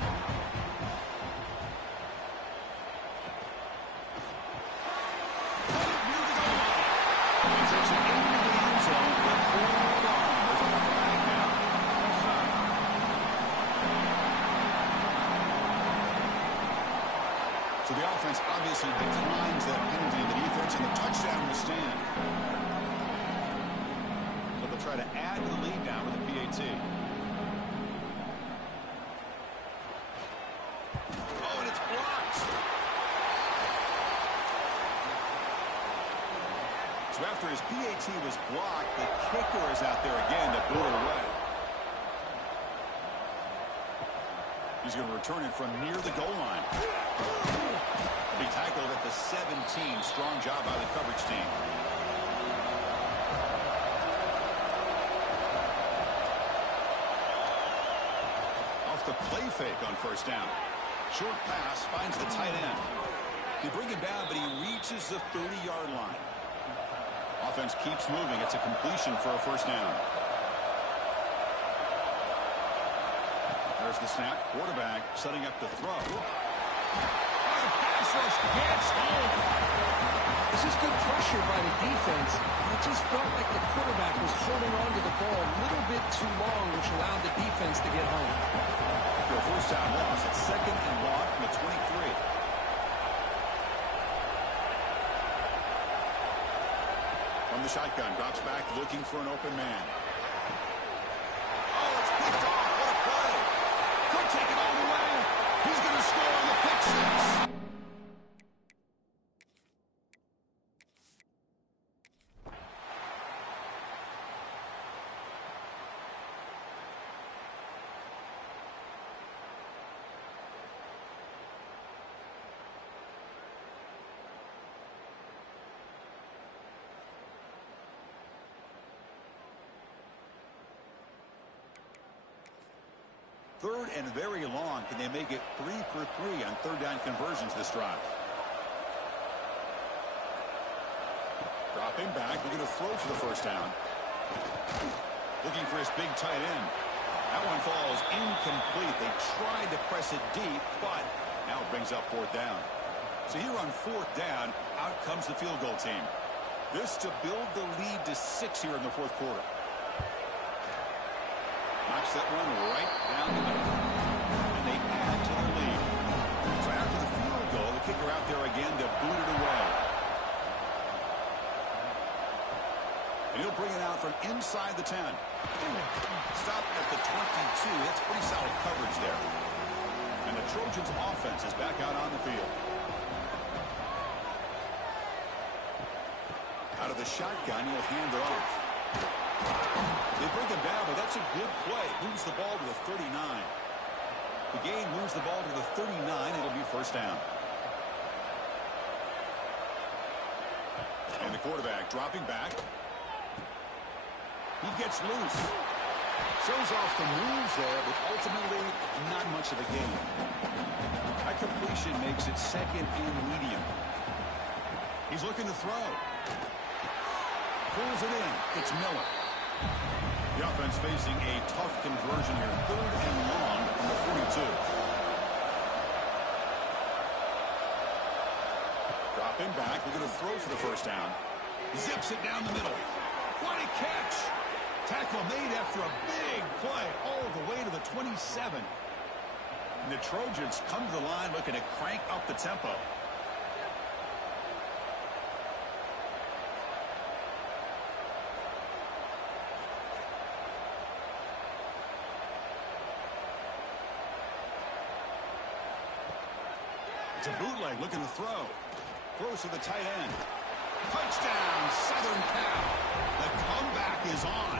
So the offense obviously declines that penalty in the defense, and the touchdown will stand. So they'll try to add to the lead now with the PAT. Oh, and it's blocked. So after his PAT was blocked, the kicker is out there again to boot it away. He's going to return it from near the goal line. Be tackled at the 17. Strong job by the coverage team. off the play fake on first down. Short pass finds the tight end. They bring him down, but he reaches the 30-yard line. Offense keeps moving. It's a completion for a first down. There's the snap. Quarterback setting up the throw. Pass rush gets home. This is good pressure by the defense. It just felt like the quarterback was holding on to the ball a little bit too long, which allowed the defense to get home. After a first down loss, it's second and long from the 23. From the shotgun, drops back looking for an open man. Oh, it's picked off. What a play. Could take it all the way. He's going to score on the pick six. Third and very long. Can they make it 3 for 3 on third down conversions this drive? Dropping back. They're going to throw for the first down. Looking for his big tight end. That one falls incomplete. They tried to press it deep, but now it brings up fourth down. So here on fourth down, out comes the field goal team. This to build the lead to 6 here in the fourth quarter. Knocks that one right down the middle. And they add to their lead. So after the field goal, the kicker out there again to boot it away. And he'll bring it out from inside the 10. Stop at the 22. That's pretty solid coverage there. And the Trojans offense is back out on the field. Out of the shotgun, he'll hand it off. They bring him down, but that's a good play. Moves the ball to the 39. The game moves the ball to the 39. It'll be first down. And the quarterback dropping back. He gets loose. Shows off the moves there, but ultimately not much of a gain. That completion makes it second and medium. He's looking to throw. Pulls it in. It's Miller. The offense facing a tough conversion here. Third and long from the 42. Dropping back. We're going to throw for the first down. Zips it down the middle. What a catch. Tackle made after a big play all the way to the 27. And the Trojans come to the line looking to crank up the tempo. It's a bootleg looking to throw. Throws to the tight end. Touchdown, Southern Cal. The comeback is on.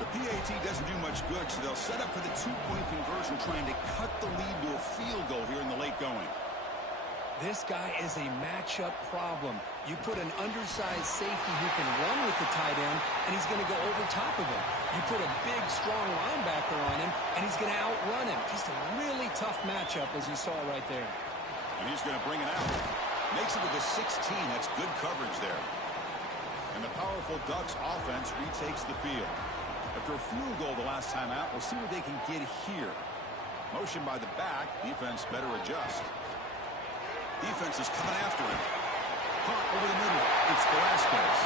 The PAT doesn't do much good, so they'll set up for the two-point conversion, trying to cut the lead to a field goal here in the late going. This guy is a matchup problem. You put an undersized safety who can run with the tight end, and he's going to go over top of him. You put a big, strong linebacker on him, and he's going to outrun him. Just a really tough matchup, as you saw right there. And he's going to bring it out. Makes it to the 16. That's good coverage there. And the powerful Ducks offense retakes the field. After a field goal the last time out, we'll see what they can get here. Motion by the back. Defense better adjust. Defense is coming after him. Hunt over the middle. It's Velasquez.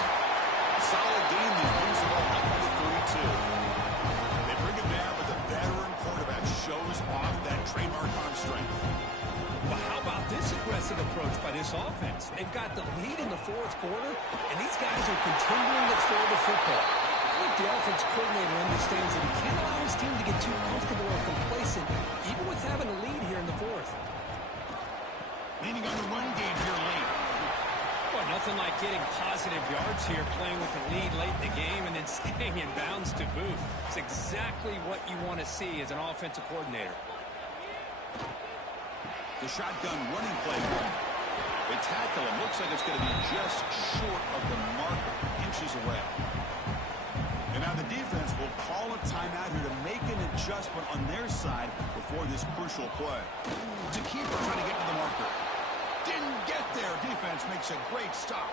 Solid game. They lose the ball up to the 32. They bring him down, but the veteran quarterback shows off that trademark arm strength. Well, how about this aggressive approach by this offense? They've got the lead in the fourth quarter, and these guys are continuing to throw the football. I think the offense coordinator understands that he can't allow his team to get too comfortable or complacent, even with having a lead here in the fourth. Leaning on the run game here late. Well, nothing like getting positive yards here, playing with the lead late in the game, and then staying in bounds to boot. It's exactly what you want to see as an offensive coordinator. The shotgun running play. They tackle him. Looks like it's going to be just short of the marker, inches away. And now the defense will call a timeout here to make an adjustment on their side with for this crucial play. It's a keeper trying to get to the marker. Didn't get there. Defense makes a great stop.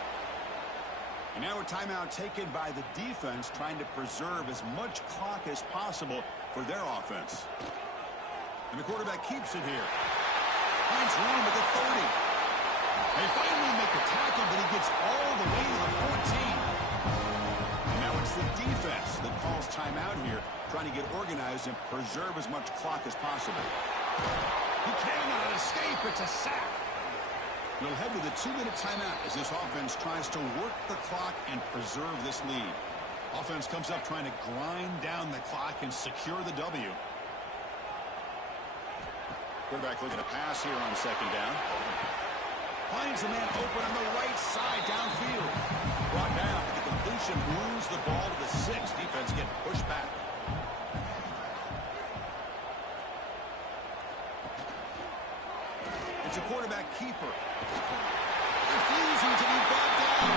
And now a timeout taken by the defense, trying to preserve as much clock as possible for their offense. And the quarterback keeps it here. Finds room at the 30. They finally make a tackle, but he gets all the way to the 14. And now it's the defense that calls timeout here, trying to get organized and preserve as much clock as possible. He cannot escape. It's a sack. We'll head with a 2-minute timeout as this offense tries to work the clock and preserve this lead. Offense comes up trying to grind down the clock and secure the W. Quarterback looking to pass here on second down. Finds a man open on the right side downfield. Brought down. The completion moves the ball to the 6. Defense getting pushed back. It's a quarterback keeper. Refusing to be brought down.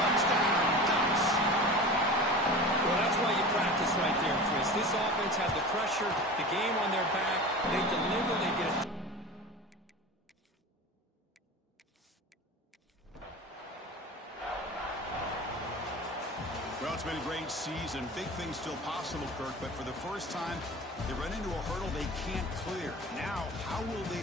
Touchdown, Ducks. Well, that's why you practice right there, Chris. This offense had the pressure, the game on their back. They deliver, they get it. Well, it's been a great season. Big things still possible, Kirk, but for the first time, they run into a hurdle they can't clear. Now, how will they...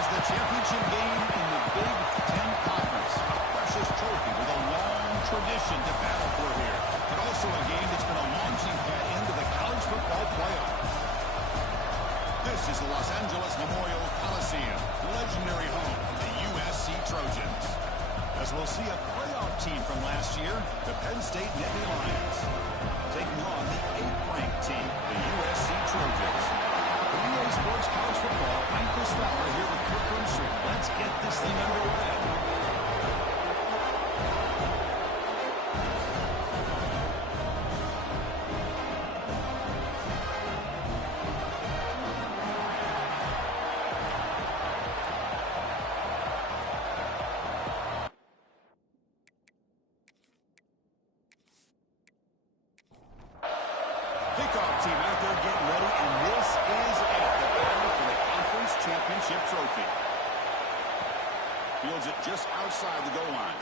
is the championship game in the Big Ten Conference. A precious trophy with a long tradition to battle for here. But also a game that's been a launching pad into the college football playoff. This is the Los Angeles Memorial Coliseum, legendary home of the USC Trojans. As we'll see a playoff team from last year, the Penn State Nittany Lions, taking on the 8th-ranked team, the USC Trojans. For EA Sports College Football, I'm Chris Fowler here with Kirk Grimstreet. Let's get this thing underway. Kickoff team out there getting ready, and this is it, the battle for the conference championship trophy. Fields it just outside the goal line.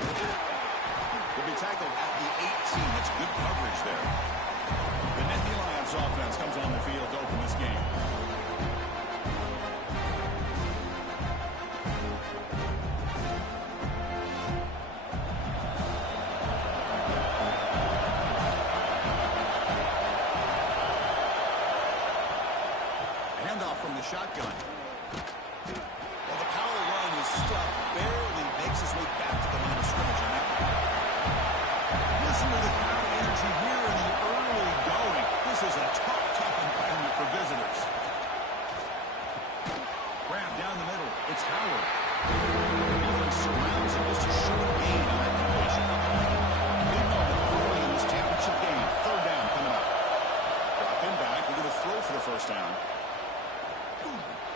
Will be tackled at the 18. That's good coverage there. The Nittany Lions offense comes on the field to open this game. Handoff from the shotgun. Well, the power run is stuck. Barely makes his way back to the line of scrimmage on that one. Listen to the crowd energy here in the early going. This is a tough environment for visitors. Grab down the middle. It's Howard. Defense surrounds him. Just a short gain on that completion. Big moment early in this championship game. Third down coming up. Drop him back. We're going to throw for the first down.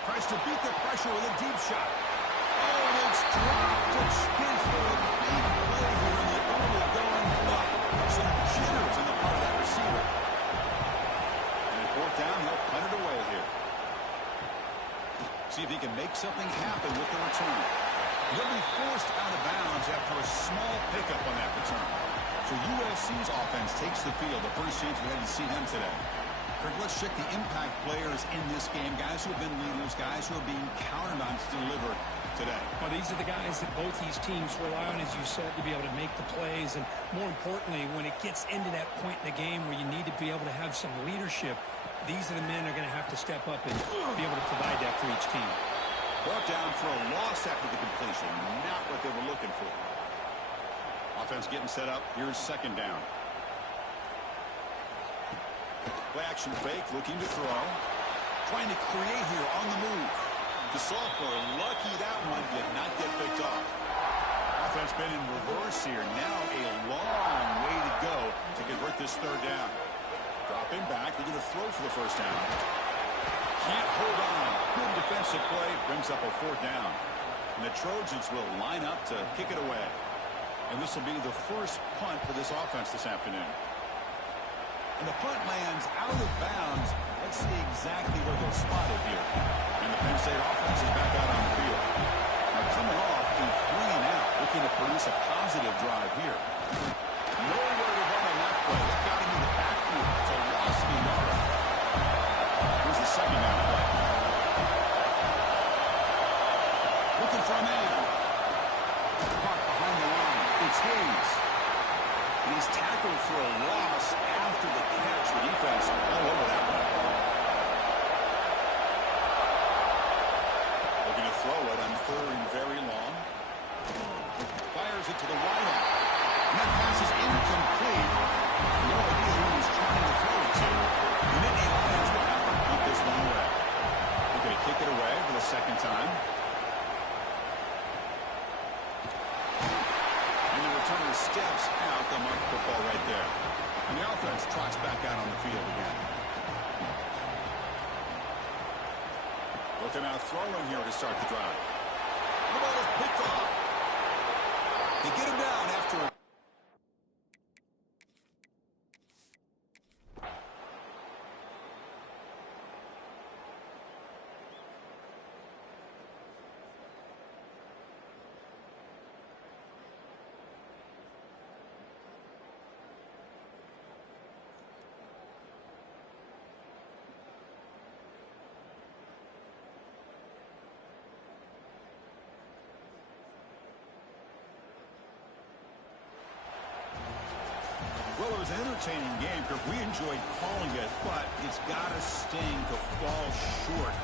Tries to beat the pressure with a deep shot. Oh, and it's dropped. It's his for a big play here in the early going, but some jitters on the part of that receiver. And at fourth down, he'll punt it away here. See if he can make something happen with the return. He'll be forced out of bounds after a small pickup on that return. So USC's offense takes the field. The first chance we had to see them today. Let's check the impact players in this game, guys who have been leaders, guys who are being counted on to deliver today. Well, these are the guys that both these teams rely on, as you said, to be able to make the plays. And more importantly, when it gets into that point in the game where you need to be able to have some leadership, these are the men that are going to have to step up and be able to provide that for each team. Brought down for a loss after the completion. Not what they were looking for. Offense getting set up. Here's second down. Play-action fake, looking to throw. Trying to create here on the move. The sophomore, lucky that one did not get picked off. Offense been in reverse here. Now a long way to go to convert this third down. Drop him back. They're going to throw for the first down. Can't hold on. Good defensive play. Brings up a fourth down. And the Trojans will line up to kick it away. And this will be the first punt for this offense this afternoon. And the punt lands out of bounds. Let's see exactly where they'll spot it here. And the Penn State offense is back out on the field. Now coming off a 3-and-out, looking to produce a positive drive here. Nowhere to run on that play. That got him in the backfield. It's a loss of yard. Here's the second down play. Looking for a man. Caught behind the line. It's Hayes. And he's tackled for a loss after the catch. The defense all over that one. Looking to throw it on third and very long. Fires it to the wideout. And that pass is incomplete. No idea who he's trying to throw it to. The Nittany Lions will have to punt this one away. They're going to kick it away for the second time. Returner steps out. They'll mark the football right there. And the offense trots back out on the field again. Looking out throwing here to start the drive. The ball is picked off. They get him down after Well, it was an entertaining game, Kirk. We enjoyed calling it, but it's got to sting to fall short.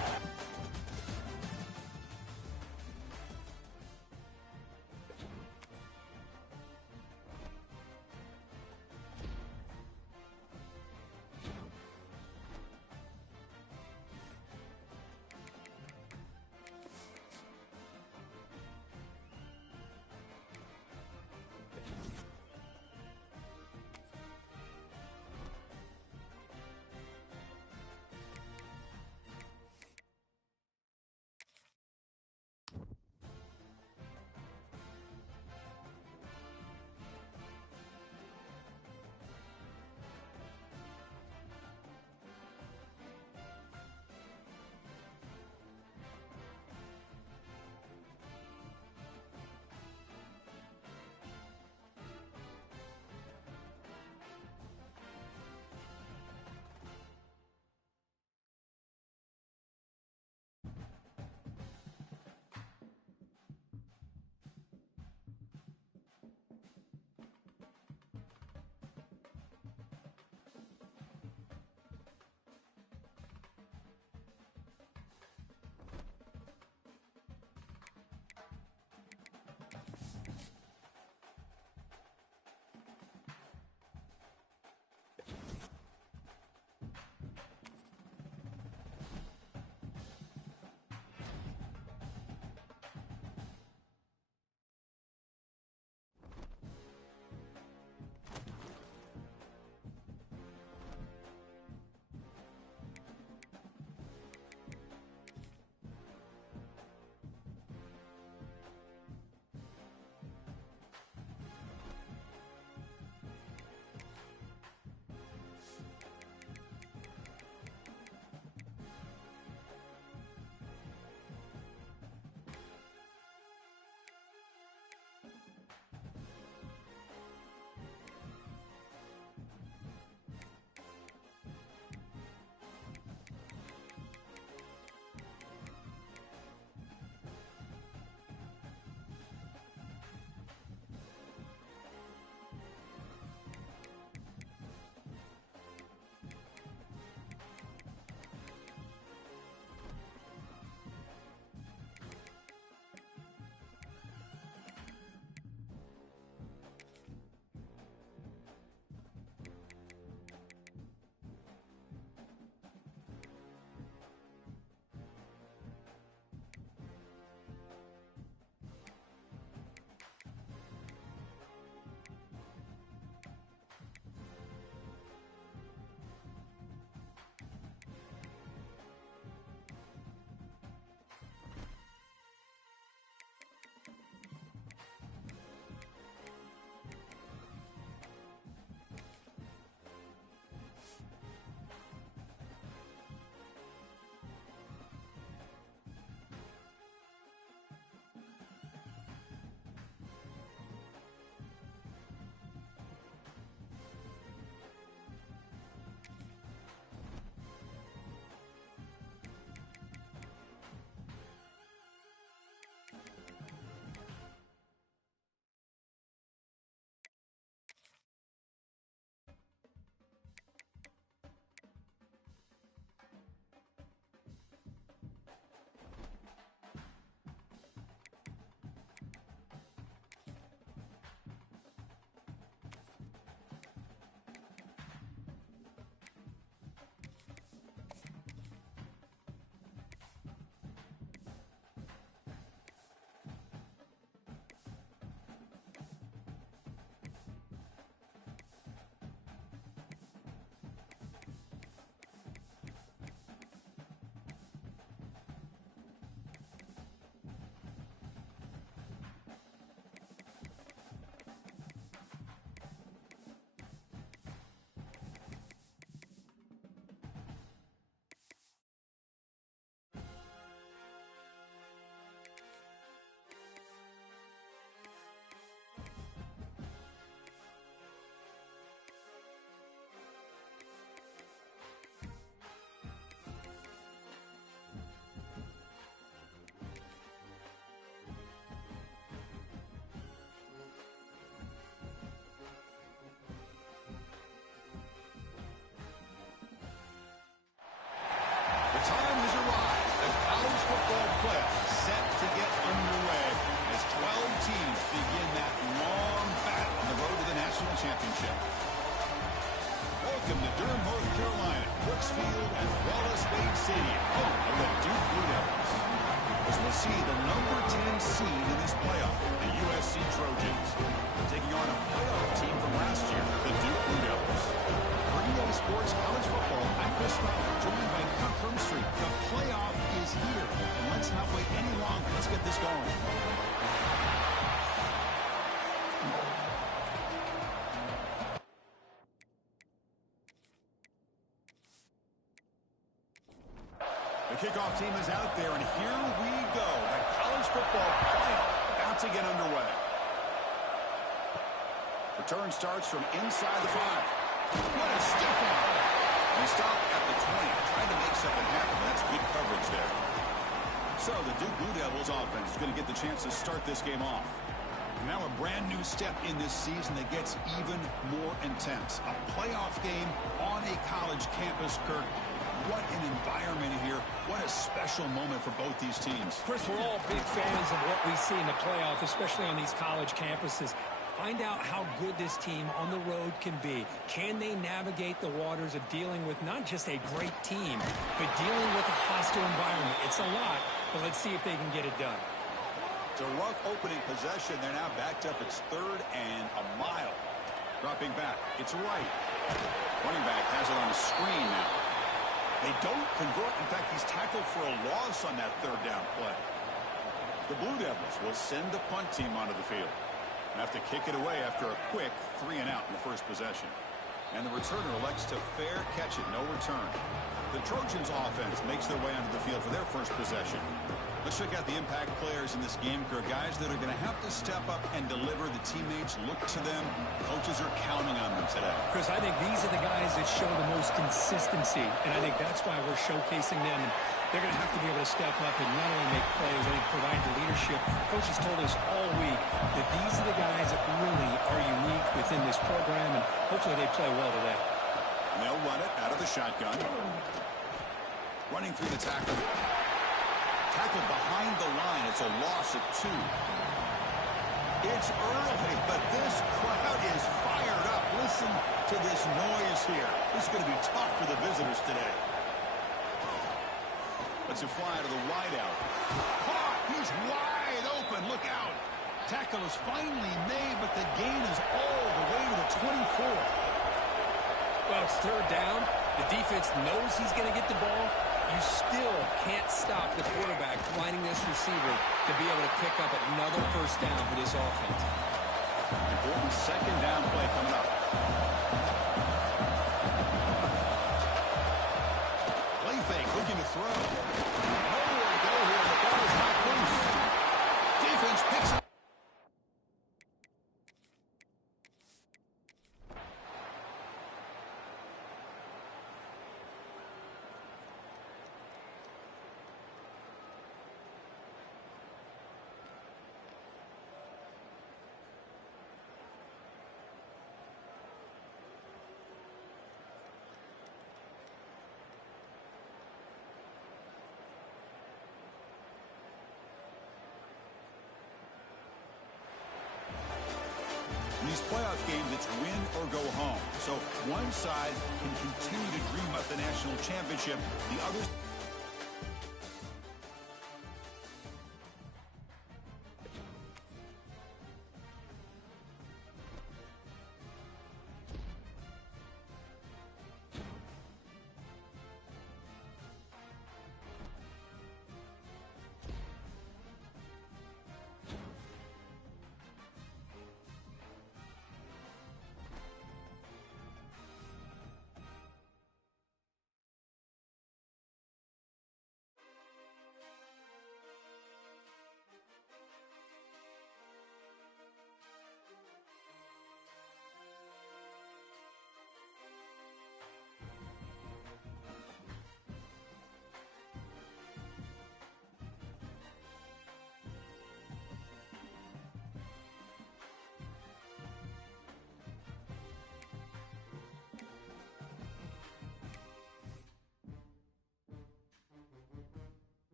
time has arrived. The college football playoffs set to get underway as 12 teams begin that long battle on the road to the national championship. Welcome to Durham, North Carolina, Brooks Field and Wallace Wade Stadium, home of the Duke Blue Devils. As we'll see the number 10 seed in this playoff, the USC Trojans, taking on a playoff team from last year, the Duke Blue Devils. Bringing you sports college football, I'm Chris Crawford, joined by Kirk Hermstreet. The playoff is here, and let's not wait any longer. Let's get this going. The kickoff team is out there, and here we go. The college football playoff about to get underway. Return starts from inside the 5. What a stiff one. They stop at the 20. Trying to make something happen. That's good coverage there. So the Duke Blue Devils offense is going to get the chance to start this game off. Now a brand new step in this season that gets even more intense. A playoff game on a college campus, Kirk. What an environment here. What a special moment for both these teams. Chris, we're all big fans of what we see in the playoff, especially on these college campuses. Find out how good this team on the road can be. Can they navigate the waters of dealing with not just a great team, but dealing with a hostile environment? It's a lot, but let's see if they can get it done. It's a rough opening possession. They're now backed up. It's 3rd and a mile. Dropping back. It's right. Running back has it on the screen now. They don't convert. In fact, he's tackled for a loss on that 3rd down play. The Blue Devils will send the punt team onto the field. And have to kick it away after a quick 3 and out in the first possession. And the returner elects to fair catch it. No return. The Trojans offense makes their way onto the field for their first possession. Let's check out the impact players in this game, Kirk. Guys that are going to have to step up and deliver. The teammates look to them. Coaches are counting on them today. Chris, I think these are the guys that show the most consistency, and I think that's why we're showcasing them. And they're going to have to be able to step up and not only make plays, I think provide the leadership. Coaches told us all week that these are the guys that really are unique within this program, and hopefully they play well today. And they'll run it out of the shotgun. Running through the tackle. Tackled behind the line. It's a loss of 2. It's early, but this crowd is fired up. Listen to this noise here. This is going to be tough for the visitors today. Let's it fly to the wideout. Caught! He's wide open. Look out. Tackle is finally made, but the gain is all the way to the 24. Well, it's 3rd down. The defense knows he's going to get the ball. You still can't stop the quarterback finding this receiver to be able to pick up another 1st down for this offense. Important 2nd down play coming up. Play fake, looking to throw. Nowhere to go here. The ball is not loose. Defense picks up. In these playoff games, it's win or go home. So one side can continue to dream up the national championship. The others...